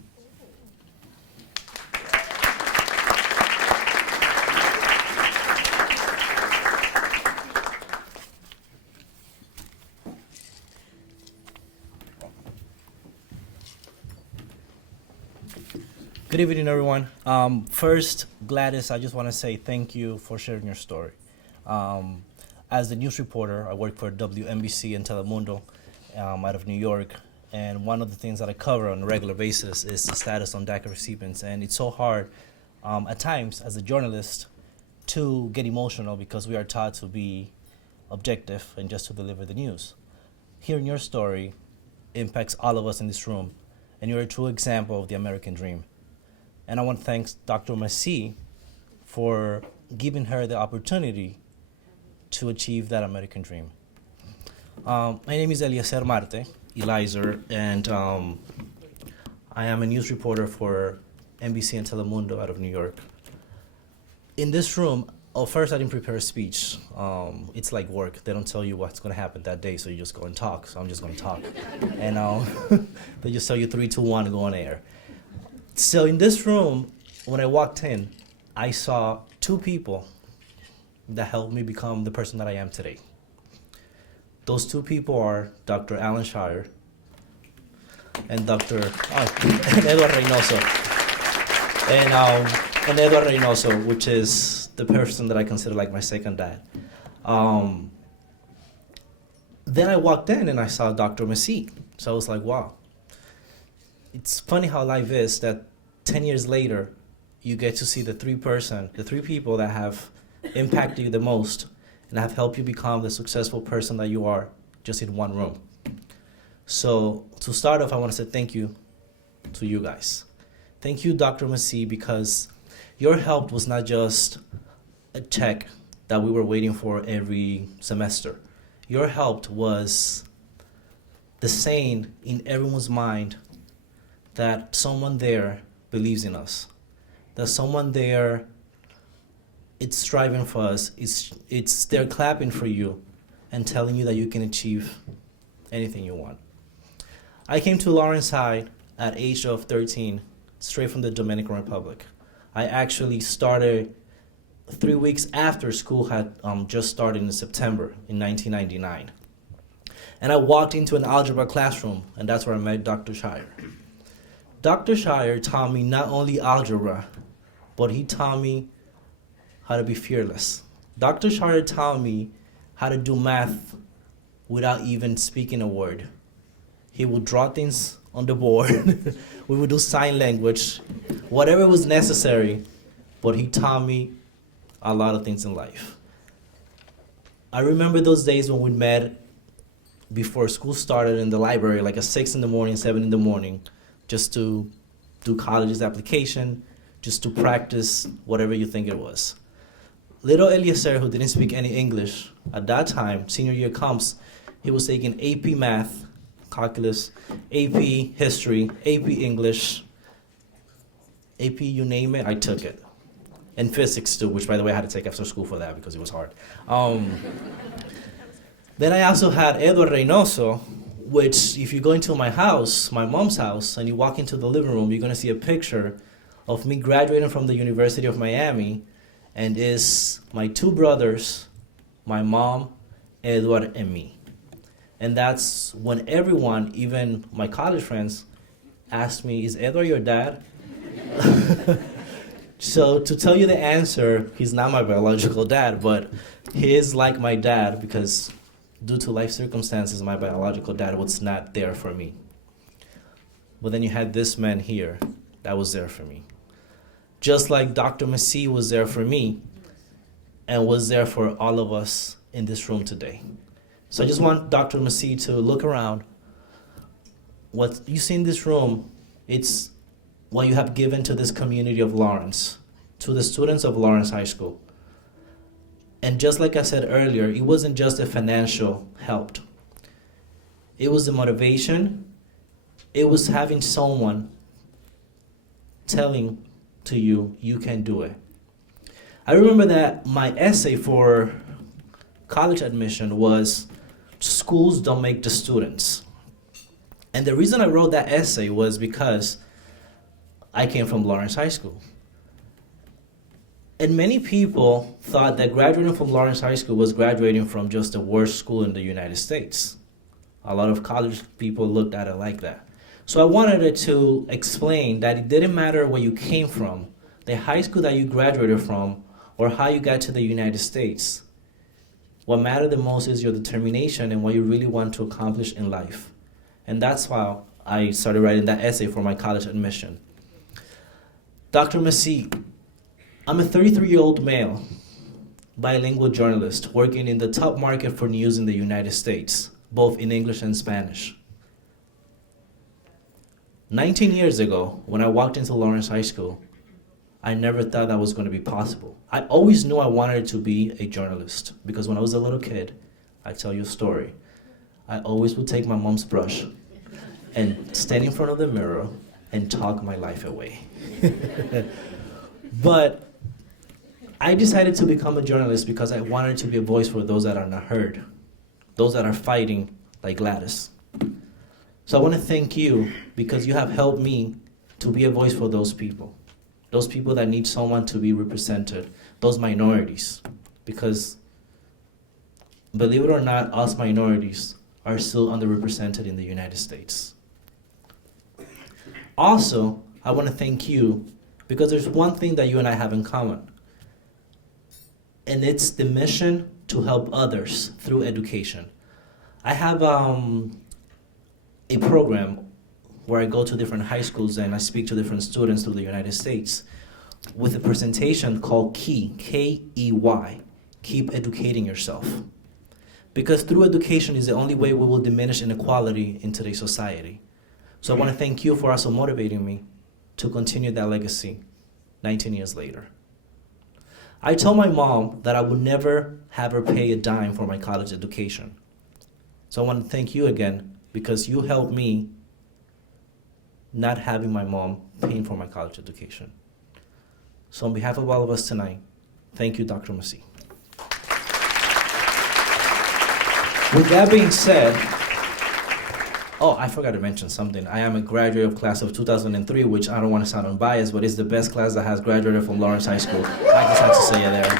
Good evening, everyone. First, Gladys, I just want to say thank you for sharing your story. As a news reporter, I work for WNBC and Telemundo out of New York, and one of the things that I cover on a regular basis is the status on DACA recipients, and it's so hard at times as a journalist to get emotional because we are taught to be objective and just to deliver the news. Hearing your story impacts all of us in this room, and you're a true example of the American dream. And I want to thank Dr. Maseeh for giving her the opportunity to achieve that American dream. My name is Eliezer Marte, Elizer, and I am a news reporter for NBC and Telemundo out of New York. In this room, first I didn't prepare a speech. It's like work. They don't tell you what's going to happen that day, so you just go and talk. So I'm just going to talk. And they just tell you 3, 2, 1 to go on air. So in this room, when I walked in, I saw 2 people that helped me become the person that I am today. Those 2 people are Dr. Alan Shire and and Edward Reynoso. And Edward Reynoso, which is the person that I consider like my second dad. Then I walked in and I saw Dr. Maseeh. So I was like, wow. It's funny how life is that 10 years later, you get to see the 3 people that have impacted you the most and have helped you become the successful person that you are just in one room. So to start off, I want to say thank you to you guys. Thank you, Dr. Maseeh, because your help was not just a check that we were waiting for every semester. Your help was the saying in everyone's mind that someone there believes in us, that someone there is striving for us, it's they're clapping for you and telling you that you can achieve anything you want. I came to Lawrence High at age of 13, straight from the Dominican Republic. I actually started 3 weeks after school had just started in September in 1999. And I walked into an algebra classroom, and that's where I met Dr. Shire. Dr. Shire taught me not only algebra, but he taught me how to be fearless. Dr. Shire taught me how to do math without even speaking a word. He would draw things on the board. We would do sign language, whatever was necessary, but he taught me a lot of things in life. I remember those days when we met before school started in the library, like at 6 in the morning, 7 in the morning, just to do college's application, just to practice whatever you think it was. Little Eliezer, who didn't speak any English, at that time, senior year comes, he was taking AP Math, Calculus, AP History, AP English, AP you name it, I took it. And Physics too, which by the way I had to take after school for that because it was hard. Then I also had Edward Reynoso, which if you go into my house, my mom's house, and you walk into the living room, you're gonna see a picture of me graduating from the University of Miami, and is my 2 brothers, my mom, Edward, and me. And that's when everyone, even my college friends, asked me, is Edward your dad? So to tell you the answer, he's not my biological dad, but he is like my dad because due to life circumstances, my biological dad was not there for me. But then you had this man here that was there for me. Just like Dr. Maseeh was there for me and was there for all of us in this room today. So I just want Dr. Maseeh to look around. What you see in this room, it's what you have given to this community of Lawrence, to the students of Lawrence High School. And just like I said earlier, it wasn't just the financial help. It was the motivation. It was having someone telling to you, you can do it. I remember that my essay for college admission was, schools don't make the students. And the reason I wrote that essay was because I came from Lawrence High School. And many people thought that graduating from Lawrence High School was graduating from just the worst school in the United States. A lot of college people looked at it like that. So I wanted it to explain that it didn't matter where you came from, the high school that you graduated from, or how you got to the United States. What mattered the most is your determination and what you really want to accomplish in life. And that's why I started writing that essay for my college admission. Dr. Maseeh, I'm a 33-year-old male, bilingual journalist working in the top market for news in the United States, both in English and Spanish. 19 years ago, when I walked into Lawrence High School, I never thought that was going to be possible. I always knew I wanted to be a journalist because when I was a little kid, I tell you a story. I always would take my mom's brush and stand in front of the mirror and talk my life away. But I decided to become a journalist because I wanted to be a voice for those that are not heard, those that are fighting like Gladys. So I want to thank you because you have helped me to be a voice for those people that need someone to be represented, those minorities. Because believe it or not, us minorities are still underrepresented in the United States. Also, I want to thank you because there's one thing that you and I have in common, and it's the mission to help others through education. I have a program where I go to different high schools and I speak to different students through the United States with a presentation called KEY, K-E-Y, Keep Educating Yourself. Because through education is the only way we will diminish inequality in today's society. So I want to thank you for also motivating me to continue that legacy 19 years later. I told my mom that I would never have her pay a dime for my college education. So I want to thank you again because you helped me not having my mom paying for my college education. So on behalf of all of us tonight, thank you, Dr. Maseeh. With that being said, oh, I forgot to mention something. I am a graduate of class of 2003, which I don't want to sound unbiased, but it's the best class that has graduated from Lawrence High School. I just had to say it there.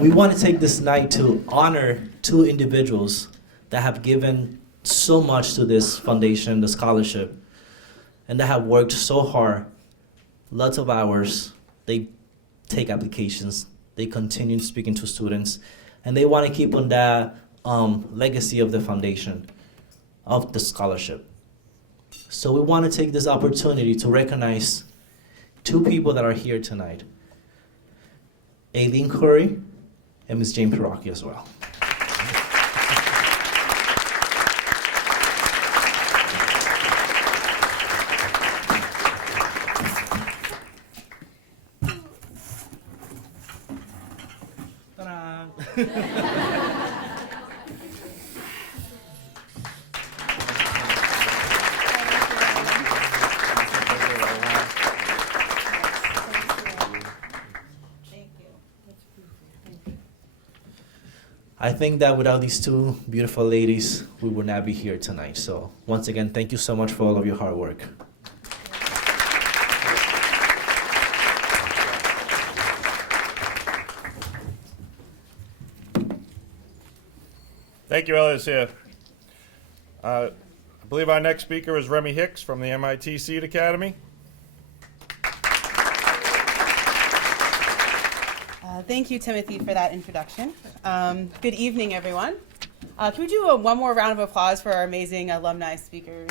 We want to take this night to honor two individuals that have given so much to this foundation, the scholarship, and that have worked so hard, lots of hours. They take applications, they continue speaking to students, and they want to keep on that legacy of the foundation, of the scholarship. So we want to take this opportunity to recognize two people that are here tonight, Aileen Curry and Ms. Jane Pirocchi as well. I think that without these two beautiful ladies, we would not be here tonight. So once again, thank you so much for all of your hard work. Thank you, Maseeh. I believe our next speaker is Remy Hicks from the MIT Seed Academy. Thank you, Timothy, for that introduction. Good evening, everyone. Can we do one more round of applause for our amazing alumni speakers?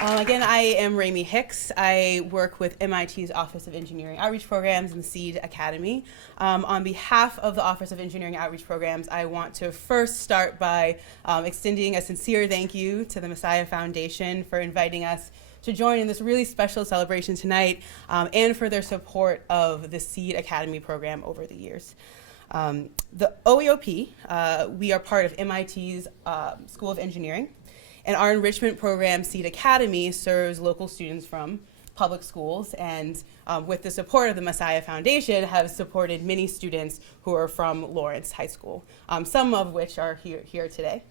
Again, I am Rami Hicks. I work with MIT's Office of Engineering Outreach Programs and Seed Academy. On behalf of the Office of Engineering Outreach Programs, I want to first start by extending a sincere thank you to the Massiah Foundation for inviting us to join in this really special celebration tonight, and for their support of the Seed Academy program over the years. The OEOP, we are part of MIT's School of Engineering, and our enrichment program, Seed Academy, serves local students from public schools, and with the support of the Massiah Foundation, have supported many students who are from Lawrence High School, some of which are here today.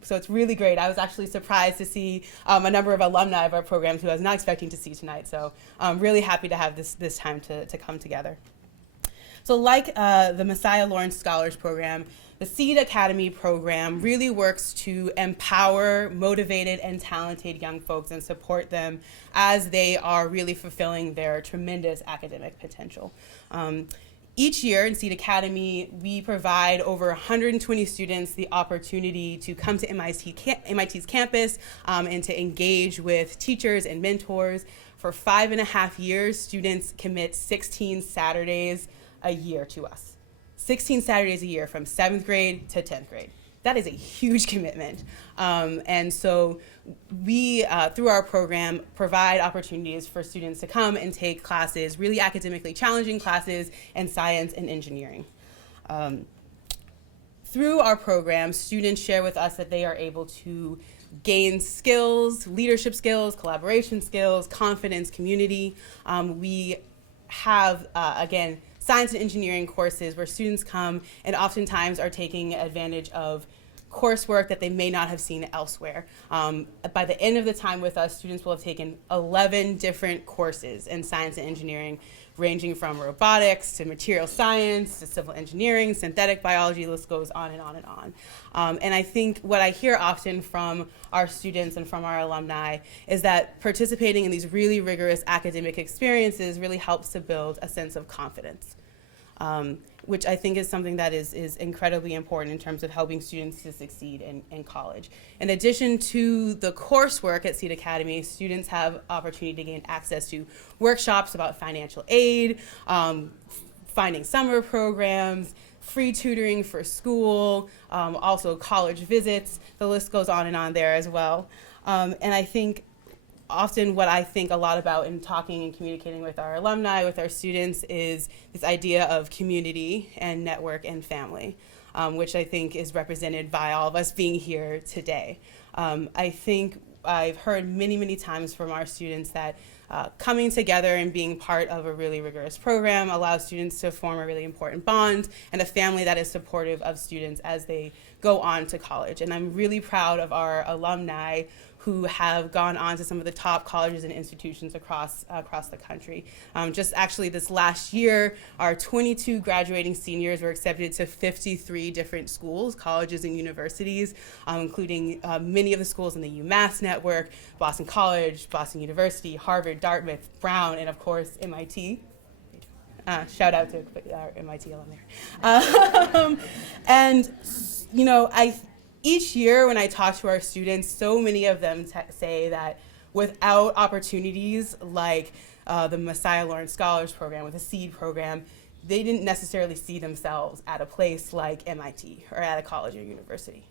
So it's really great. I was actually surprised to see a number of alumni of our programs who I was not expecting to see tonight. So I'm really happy to have this time to come together. So like the Massiah Lawrence Scholars program, the Seed Academy program really works to empower motivated and talented young folks and support them as they are really fulfilling their tremendous academic potential. Each year in Seed Academy, we provide over 120 students the opportunity to come to MIT's campus and to engage with teachers and mentors. For 5.5 years, students commit 16 Saturdays a year to us. 16 Saturdays a year from 7th grade to 10th grade. That is a huge commitment. And so we, through our program, provide opportunities for students to come and take classes, really academically challenging classes in science and engineering. Through our program, students share with us that they are able to gain skills, leadership skills, collaboration skills, confidence, community. We have, again, science and engineering courses where students come and oftentimes are taking advantage of coursework that they may not have seen elsewhere. By the end of the time with us, students will have taken 11 different courses in science and engineering, ranging from robotics to material science to civil engineering, synthetic biology, the list goes on and on and on. And I think what I hear often from our students and from our alumni is that participating in these really rigorous academic experiences really helps to build a sense of confidence. Which I think is something that is incredibly important in terms of helping students to succeed in college. In addition to the coursework at Seed Academy, students have opportunity to gain access to workshops about financial aid, finding summer programs, free tutoring for school, also college visits. The list goes on and on there as well. And I think often what I think a lot about in talking and communicating with our alumni, with our students, is this idea of community and network and family, which I think is represented by all of us being here today. I think I've heard many, many times from our students that coming together and being part of a really rigorous program allows students to form a really important bond and a family that is supportive of students as they go on to college. And I'm really proud of our alumni who have gone on to some of the top colleges and institutions across the country. Just actually this last year, our 22 graduating seniors were accepted to 53 different schools, colleges and universities, including many of the schools in the UMass network, Boston College, Boston University, Harvard, Dartmouth, Brown, and of course, MIT. Shout out to our MIT alumni. And, you know, each year when I talk to our students, so many of them say that without opportunities like the Massiah Lawrence Scholars program, with the SEED program, they didn't necessarily see themselves at a place like MIT or at a college or university.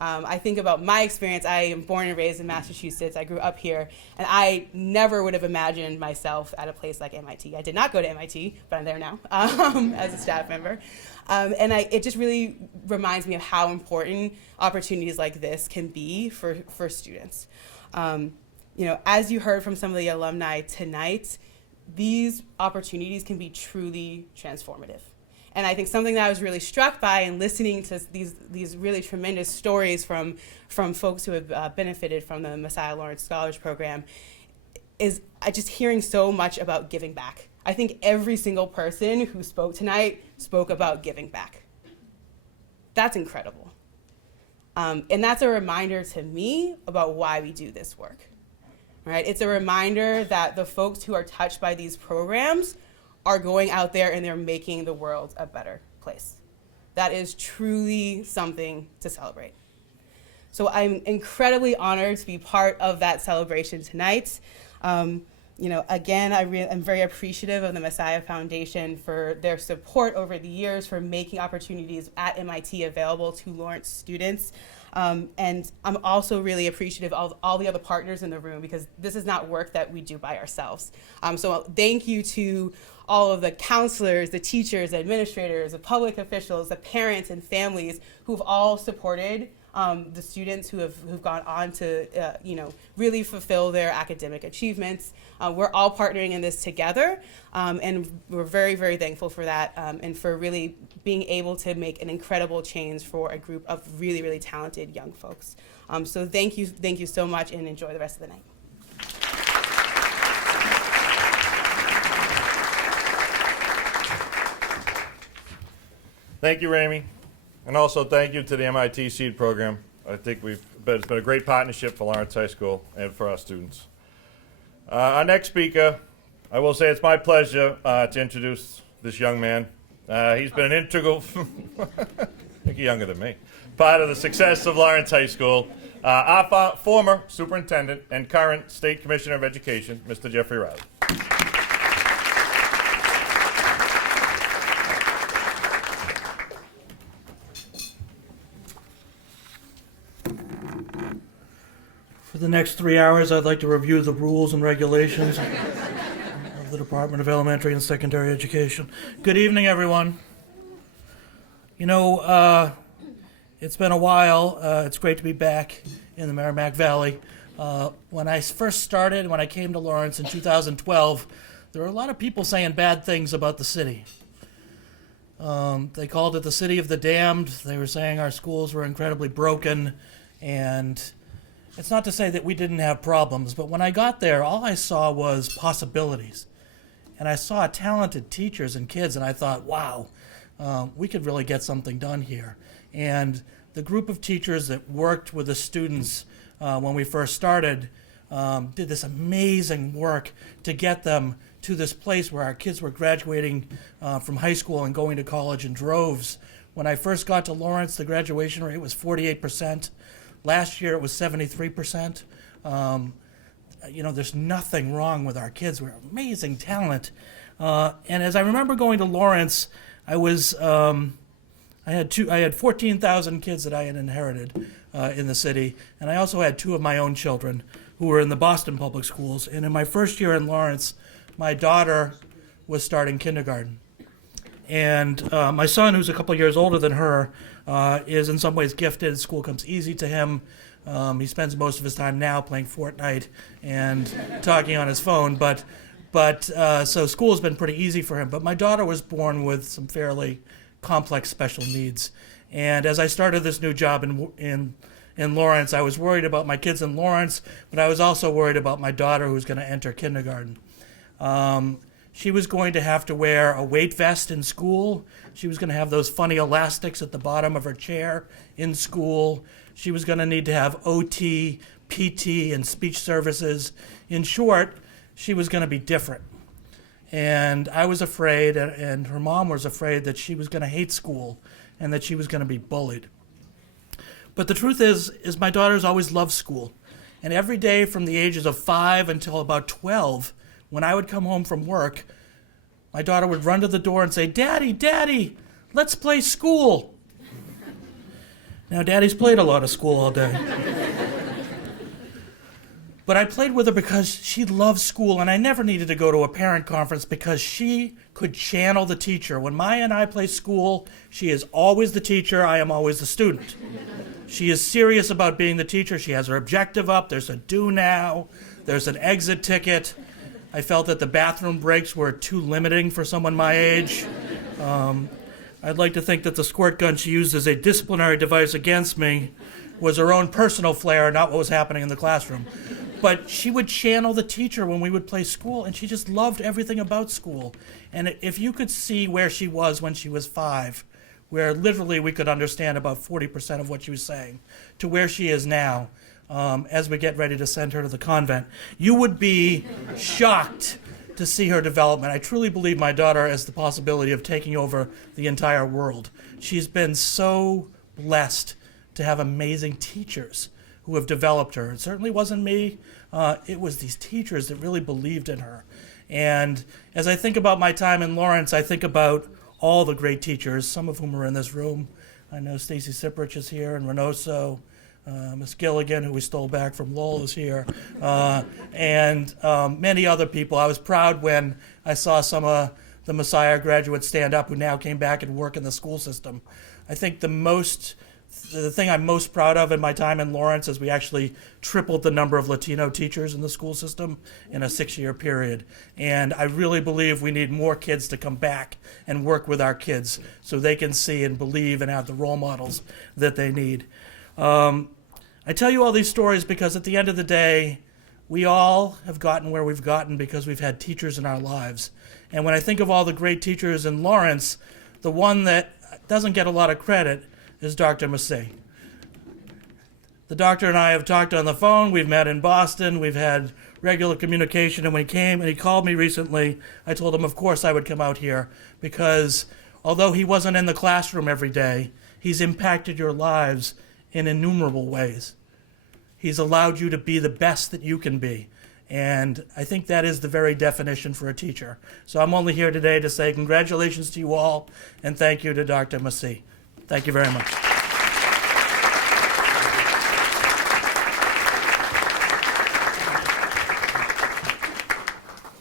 I think about my experience. I am born and raised in Massachusetts. I grew up here, and I never would have imagined myself at a place like MIT. I did not go to MIT, but I'm there now as a staff member. And it just really reminds me of how important opportunities like this can be for students. You know, as you heard from some of the alumni tonight, these opportunities can be truly transformative. And I think something that I was really struck by in listening to these really tremendous stories from folks who have benefited from the Massiah Lawrence Scholars program is just hearing so much about giving back. I think every single person who spoke tonight spoke about giving back. That's incredible. And that's a reminder to me about why we do this work. right? It's a reminder that the folks who are touched by these programs are going out there and they're making the world a better place. That is truly something to celebrate. So I'm incredibly honored to be part of that celebration tonight. Again, I'm very appreciative of the Massiah Foundation for their support over the years, for making opportunities at MIT available to Lawrence students. And I'm also really appreciative of all the other partners in the room, because this is not work that we do by ourselves. So thank you to all of the counselors, the teachers, the administrators, the public officials, the parents and families who've all supported the students who've gone on to really fulfill their academic achievements. We're all partnering in this together, and we're very, very thankful for that, and for really being able to make an incredible change for a group of really, really talented young folks. So thank you so much, and enjoy the rest of the night. Thank you, Ramey. And also thank you to the MIT Seed Program. I think it's been a great partnership for Lawrence High School and for our students. Our next speaker, I will say it's my pleasure to introduce this young man. He's been an integral, I think he's younger than me, part of the success of Lawrence High School. Our former superintendent and current State Commissioner of Education, Mr. Jeffrey Riley. For the next 3 hours, I'd like to review the rules and regulations of the Department of Elementary and Secondary Education. Good evening, everyone. It's been a while. It's great to be back in the Merrimack Valley. When I first started, when I came to Lawrence in 2012, there were a lot of people saying bad things about the city. They called it the city of the damned. They were saying our schools were incredibly broken, and it's not to say that we didn't have problems, but when I got there, all I saw was possibilities. And I saw talented teachers and kids, and I thought, wow, we could really get something done here. And the group of teachers that worked with the students when we first started did this amazing work to get them to this place where our kids were graduating from high school and going to college in droves. When I first got to Lawrence, the graduation rate was 48%. Last year it was 73%. There's nothing wrong with our kids. We're amazing talent. And as I remember going to Lawrence, I had 14,000 kids that I had inherited in the city, and I also had 2 of my own children who were in the Boston public schools. And in my first year in Lawrence, my daughter was starting kindergarten. And my son, who's a couple years older than her, is in some ways gifted. School comes easy to him. He spends most of his time now playing Fortnite and talking on his phone. So school has been pretty easy for him. But my daughter was born with some fairly complex special needs. And as I started this new job in Lawrence, I was worried about my kids in Lawrence, but I was also worried about my daughter who was going to enter kindergarten. She was going to have to wear a weight vest in school. She was going to have those funny elastics at the bottom of her chair in school. She was going to need to have OT, PT, and speech services. In short, she was going to be different. And I was afraid, and her mom was afraid, that she was going to hate school and that she was going to be bullied. But the truth is my daughters always loved school. And every day from the ages of 5 until about 12, when I would come home from work, my daughter would run to the door and say, "Daddy, Daddy, let's play school." Now, Daddy's played a lot of school all day. But I played with her because she loved school, and I never needed to go to a parent conference because she could channel the teacher. When Maya and I play school, she is always the teacher, I am always the student. She is serious about being the teacher. She has her objective up. There's a do now. There's an exit ticket. I felt that the bathroom breaks were too limiting for someone my age. I'd like to think that the squirt gun she used as a disciplinary device against me was her own personal flair, not what was happening in the classroom. But she would channel the teacher when we would play school, and she just loved everything about school. And if you could see where she was when she was 5, where literally we could understand about 40% of what she was saying, to where she is now, as we get ready to send her to the convent. You would be shocked to see her development. I truly believe my daughter has the possibility of taking over the entire world. She's been so blessed to have amazing teachers who have developed her. It certainly wasn't me. It was these teachers that really believed in her. And as I think about my time in Lawrence, I think about all the great teachers, some of whom are in this room. I know Stacy Siprich is here, and Reynoso. Ms. Gilligan, who we stole back from Lowell, is here, and many other people. I was proud when I saw some of the Massiah graduates stand up who now came back and work in the school system. I think the thing I'm most proud of in my time in Lawrence is we actually tripled the number of Latino teachers in the school system in a 6-year period. And I really believe we need more kids to come back and work with our kids so they can see and believe and have the role models that they need. I tell you all these stories because at the end of the day, we all have gotten where we've gotten because we've had teachers in our lives. And when I think of all the great teachers in Lawrence, the one that doesn't get a lot of credit is Dr. Maseeh. The doctor and I have talked on the phone. We've met in Boston. We've had regular communication. And when he came and he called me recently, I told him, of course, I would come out here because although he wasn't in the classroom every day, he's impacted your lives in innumerable ways. He's allowed you to be the best that you can be. And I think that is the very definition for a teacher. So I'm only here today to say congratulations to you all and thank you to Dr. Maseeh. Thank you very much.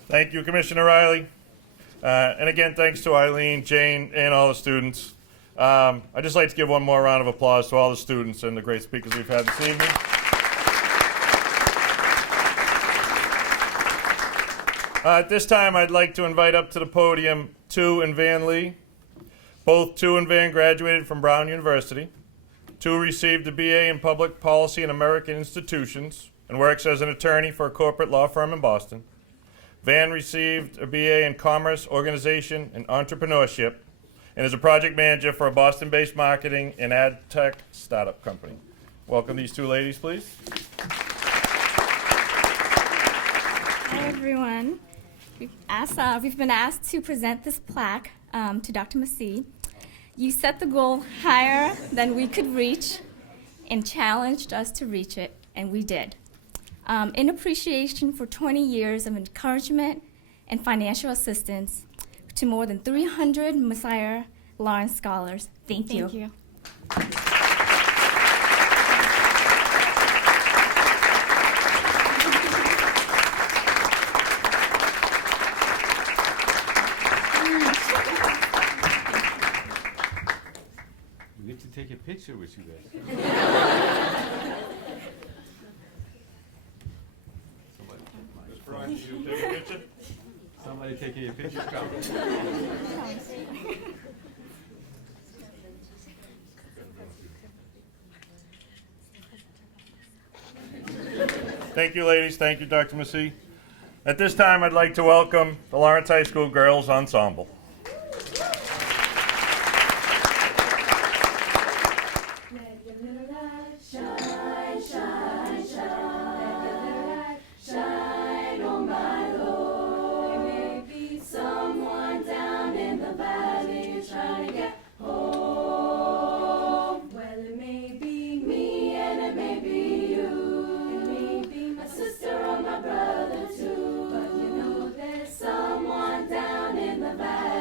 Thank you, Commissioner Riley. And again, thanks to Eileen, Jane, and all the students. I'd just like to give one more round of applause to all the students and the great speakers we've had this evening. At this time, I'd like to invite up to the podium Tu and Van Lee. Both Tu and Van graduated from Brown University. Tu received a BA in Public Policy in American Institutions and works as an attorney for a corporate law firm in Boston. Van received a BA in Commerce, Organization, and Entrepreneurship and is a project manager for a Boston-based marketing and ad tech startup company. Welcome these two ladies, please. Hi, everyone. We've been asked to present this plaque to Dr. Maseeh. You set the goal higher than we could reach and challenged us to reach it, and we did. In appreciation for 20 years of encouragement and financial assistance to more than 300 Massiah Lawrence Scholars. Thank you. Thank you. We need to take a picture with you guys. Somebody taking a picture? Come. Thank you, ladies. Thank you, Dr. Maseeh. At this time, I'd like to welcome the Lawrence High School Girls Ensemble. Brother too, but you know there's someone down in the valley.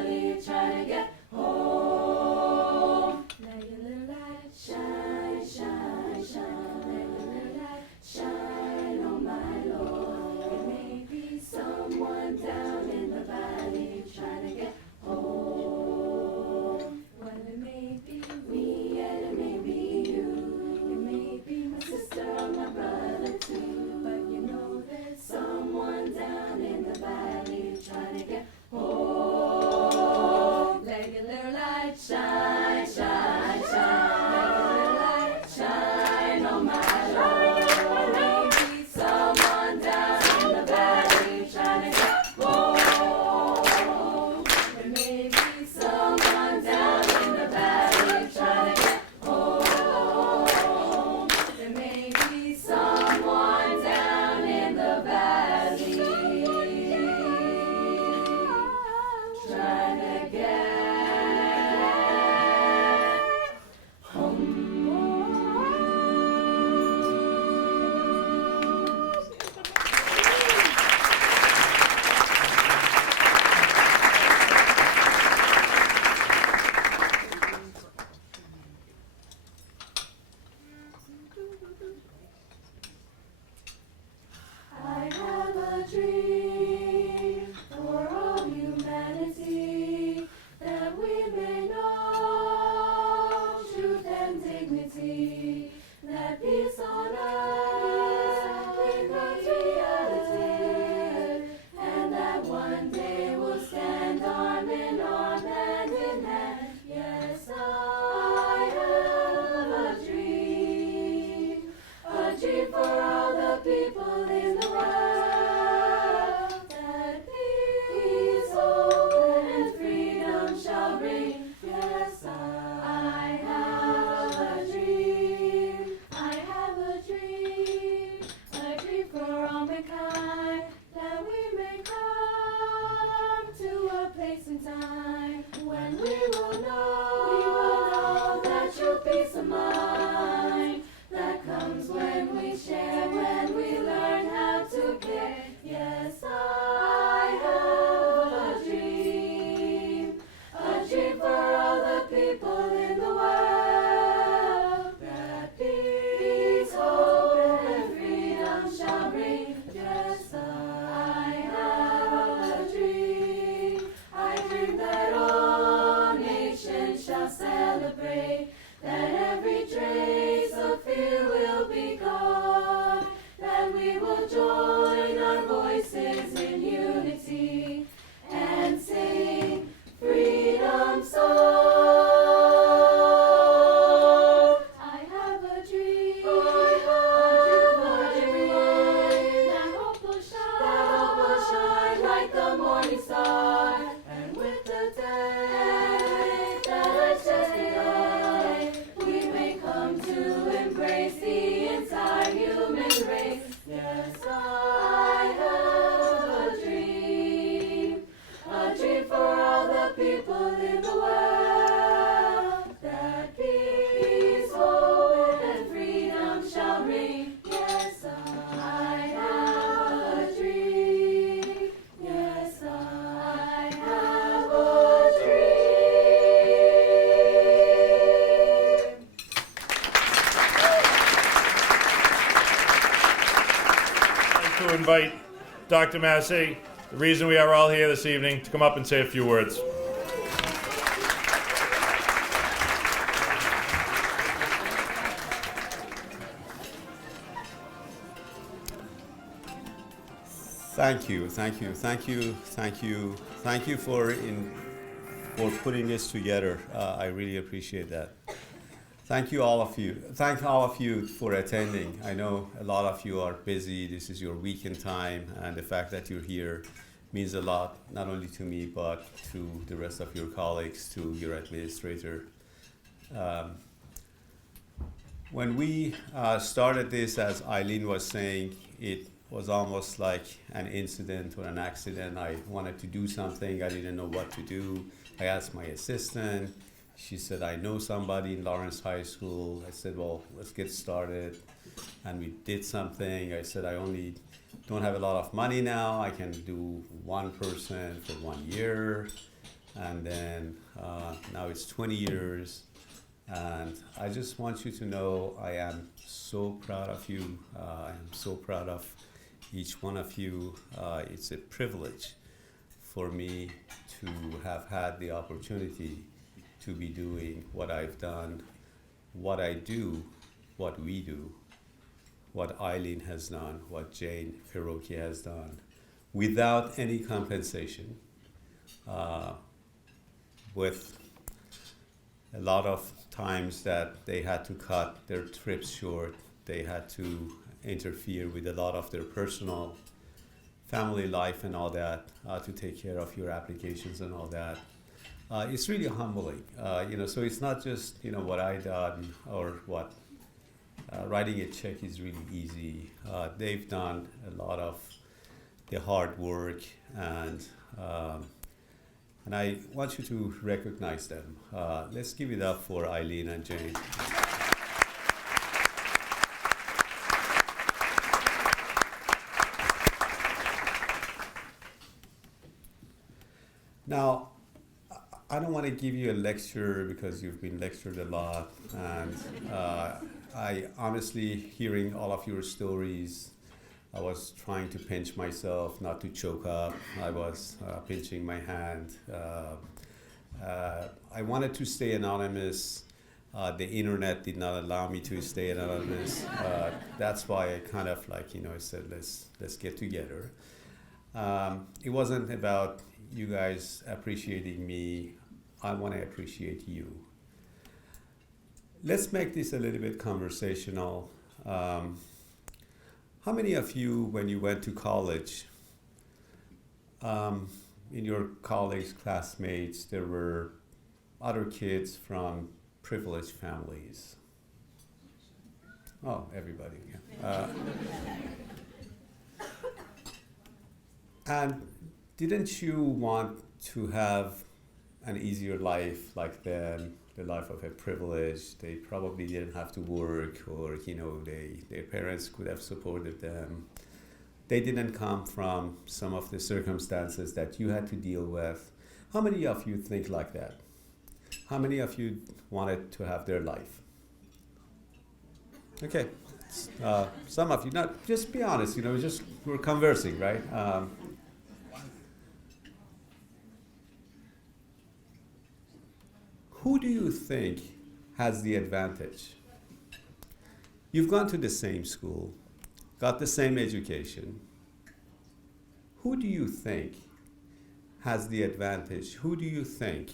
invite Dr. Maseeh, the reason we are all here this evening, to come up and say a few words. Thank you for putting this together. I really appreciate that. Thank all of you for attending. I know a lot of you are busy. This is your weekend time, and the fact that you're here means a lot, not only to me, but to the rest of your colleagues, to your administrator. When we started this, as Eileen was saying, it was almost like an incident or an accident. I wanted to do something. I didn't know what to do. I asked my assistant. She said, I know somebody in Lawrence High School. I said, well, let's get started. And we did something. I said, I only don't have a lot of money now. I can do one person for 1 year. And then now it's 20 years. And I just want you to know I am so proud of you. I am so proud of each one of you. It's a privilege for me to have had the opportunity to be doing what I've done, what I do, what we do, what Eileen has done, what Jane Hiroki has done, without any compensation, with a lot of times that they had to cut their trips short, they had to interfere with a lot of their personal family life and all that to take care of your applications and all that. It's really humbling, so it's not just, what I done or what, writing a check is really easy. They've done a lot of the hard work, and I want you to recognize them. Let's give it up for Eileen and Jane. Now, I don't want to give you a lecture because you've been lectured a lot, and I honestly, hearing all of your stories, I was trying to pinch myself not to choke up. I was pinching my hand. I wanted to stay anonymous. The internet did not allow me to stay anonymous. That's why I kind of I said, let's get together. It wasn't about you guys appreciating me. I want to appreciate you. Let's make this a little bit conversational. How many of you, when you went to college, in your colleagues, classmates, there were other kids from privileged families? Oh, everybody. Yeah. And didn't you want to have an easier life like them, the life of a privilege? They probably didn't have to work, or their parents could have supported them. They didn't come from some of the circumstances that you had to deal with. How many of you think like that? How many of you wanted to have their life? Okay, some of you, not, just be honest, just we're conversing, right? Who do you think has the advantage? You've gone to the same school, got the same education. Who do you think has the advantage? Who do you think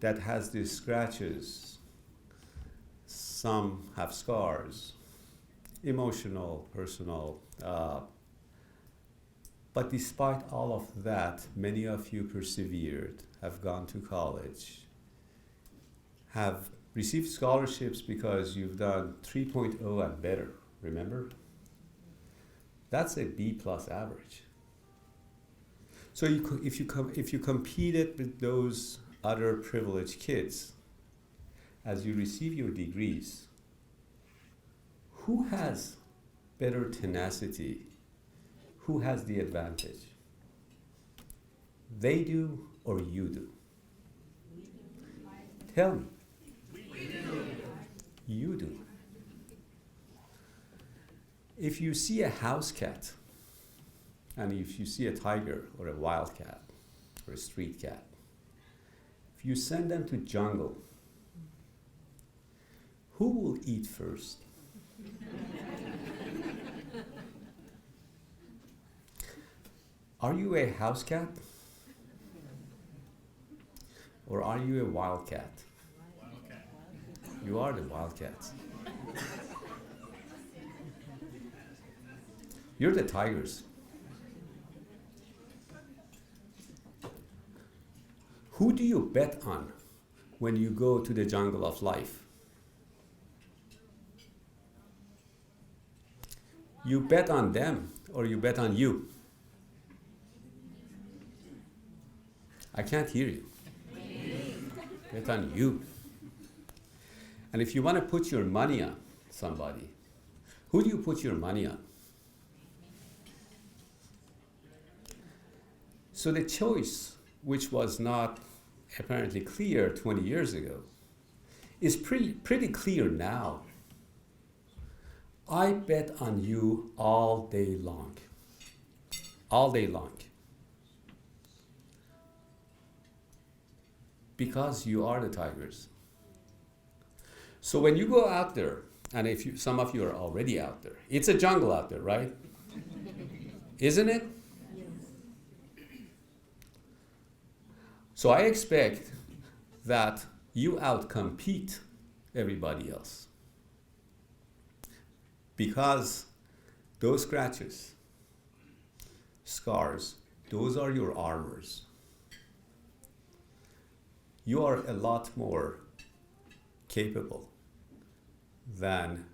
that has these scratches? Some have scars, emotional, personal. But despite all of that, many of you persevered, have gone to college, have received scholarships because you've done 3.0 and better, remember? That's a B+ average. So if you competed with those other privileged kids, as you receive your degrees, who has better tenacity? Who has the advantage? They do or you do? Tell me. You do. If you see a house cat, and if you see a tiger or a wild cat or a street cat, if you send them to jungle, who will eat first? Are you a house cat? Or are you a wildcat? Wildcat. You are the wildcats. You're the tigers. Who do you bet on when you go to the jungle of life? You bet on them or you bet on you? I can't hear you. Bet on you. And if you want to put your money on somebody, who do you put your money on? So the choice, which was not apparently clear 20 years ago, is pretty clear now. I bet on you all day long. All day long. Because you are the tigers. So when you go out there, and if you, some of you are already out there, it's a jungle out there, right? Isn't it? So I expect that you outcompete everybody else. Because those scratches, scars, those are your armors. You are a lot more capable than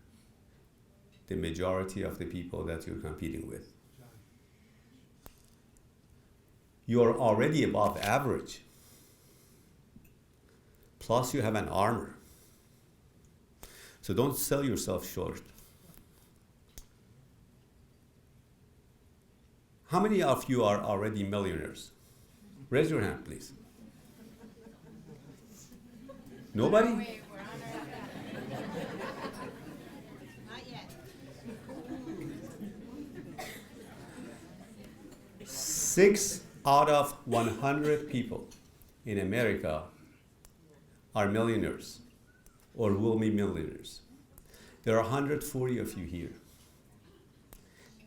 the majority of the people that you're competing with. You are already above average. Plus you have an armor. So don't sell yourself short. How many of you are already millionaires? Raise your hand, please. Nobody? Not yet. 6 out of 100 people in America are millionaires or will be millionaires. There are 140 of you here.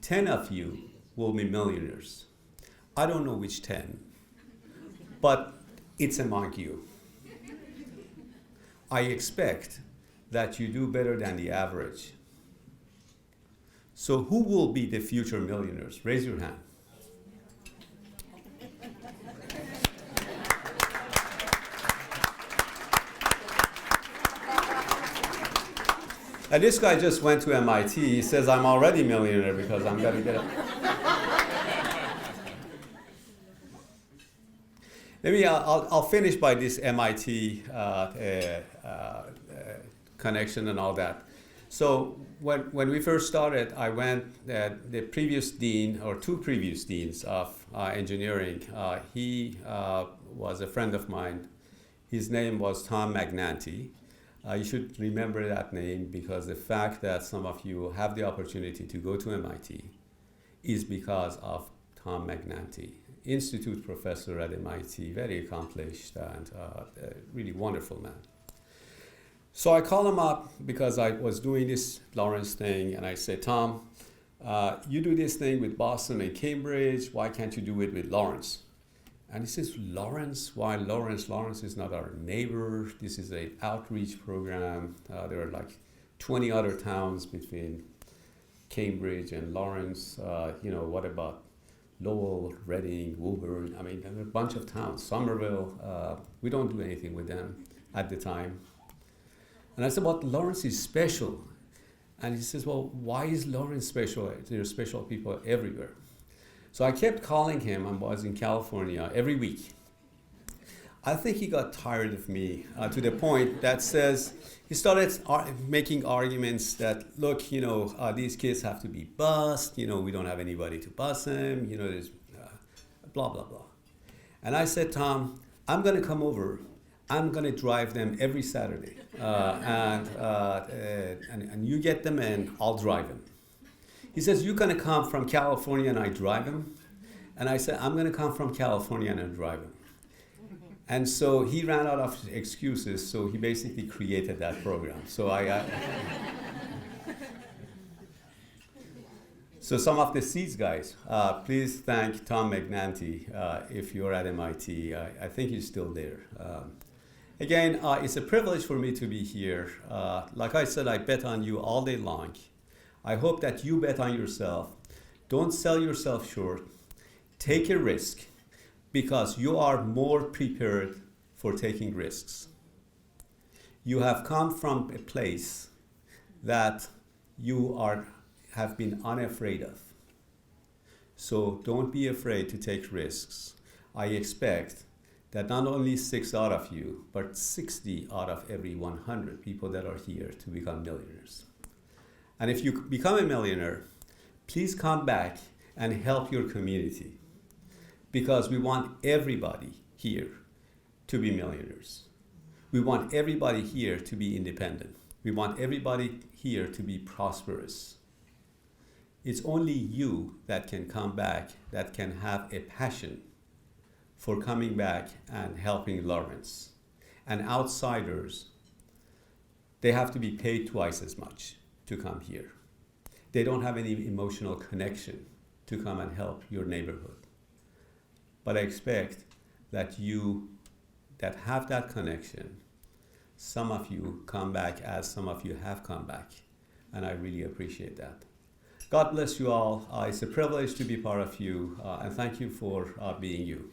10 of you will be millionaires. I don't know which 10, but it's among you. I expect that you do better than the average. So who will be the future millionaires? Raise your hand. And this guy just went to MIT. He says, I'm already a millionaire because I'm going to get it. I'll finish by this MIT connection and all that. So when we first started, I went, the previous dean, or two previous deans of engineering, he was a friend of mine. His name was Tom Magnanti. You should remember that name because the fact that some of you have the opportunity to go to MIT is because of Tom Magnanti, institute professor at MIT, very accomplished and a really wonderful man. So I called him up because I was doing this Lawrence thing, and I said, Tom, you do this thing with Boston and Cambridge, why can't you do it with Lawrence? And he says, Lawrence? Why Lawrence? Lawrence is not our neighbor. This is an outreach program. There are like 20 other towns between Cambridge and Lawrence. What about Lowell, Reading, Woburn? I mean, there are a bunch of towns. Somerville. We don't do anything with them at the time. And I said, well, Lawrence is special. And he says, well, why is Lawrence special? There are special people everywhere. So I kept calling him. I was in California every week. I think he got tired of me to the point that says, he started making arguments that, look, these kids have to be bused. We don't have anybody to bus them. There's blah, blah, blah. And I said, Tom, I'm going to come over. I'm going to drive them every Saturday. And you get them and I'll drive them. He says, "You're going to come from California," and I drive him. And I said, "I'm going to come from California," and I drive him. And so he ran out of excuses, so he basically created that program. So So some of the seeds guys, please thank Tom McNanty if you're at MIT. I think he's still there. Again, it's a privilege for me to be here. Like I said, I bet on you all day long. I hope that you bet on yourself. Don't sell yourself short. Take a risk because you are more prepared for taking risks. You have come from a place that you have been unafraid of. So don't be afraid to take risks. I expect that not only 6 out of you, but 60 out of every 100 people that are here to become millionaires. And if you become a millionaire, please come back and help your community because we want everybody here to be millionaires. We want everybody here to be independent. We want everybody here to be prosperous. It's only you that can come back, that can have a passion for coming back and helping Lawrence. And outsiders, they have to be paid twice as much to come here. They don't have any emotional connection to come and help your neighborhood. But I expect that you that have that connection, some of you come back as some of you have come back. And I really appreciate that. God bless you all. It's a privilege to be part of you, and thank you for being you.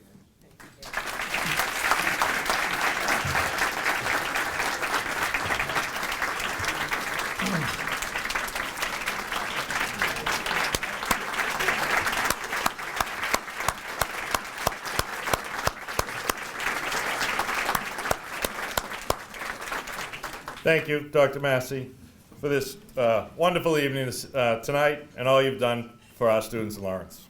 Thank you, Dr. Massey, for this wonderful evening tonight and all you've done for our students in Lawrence.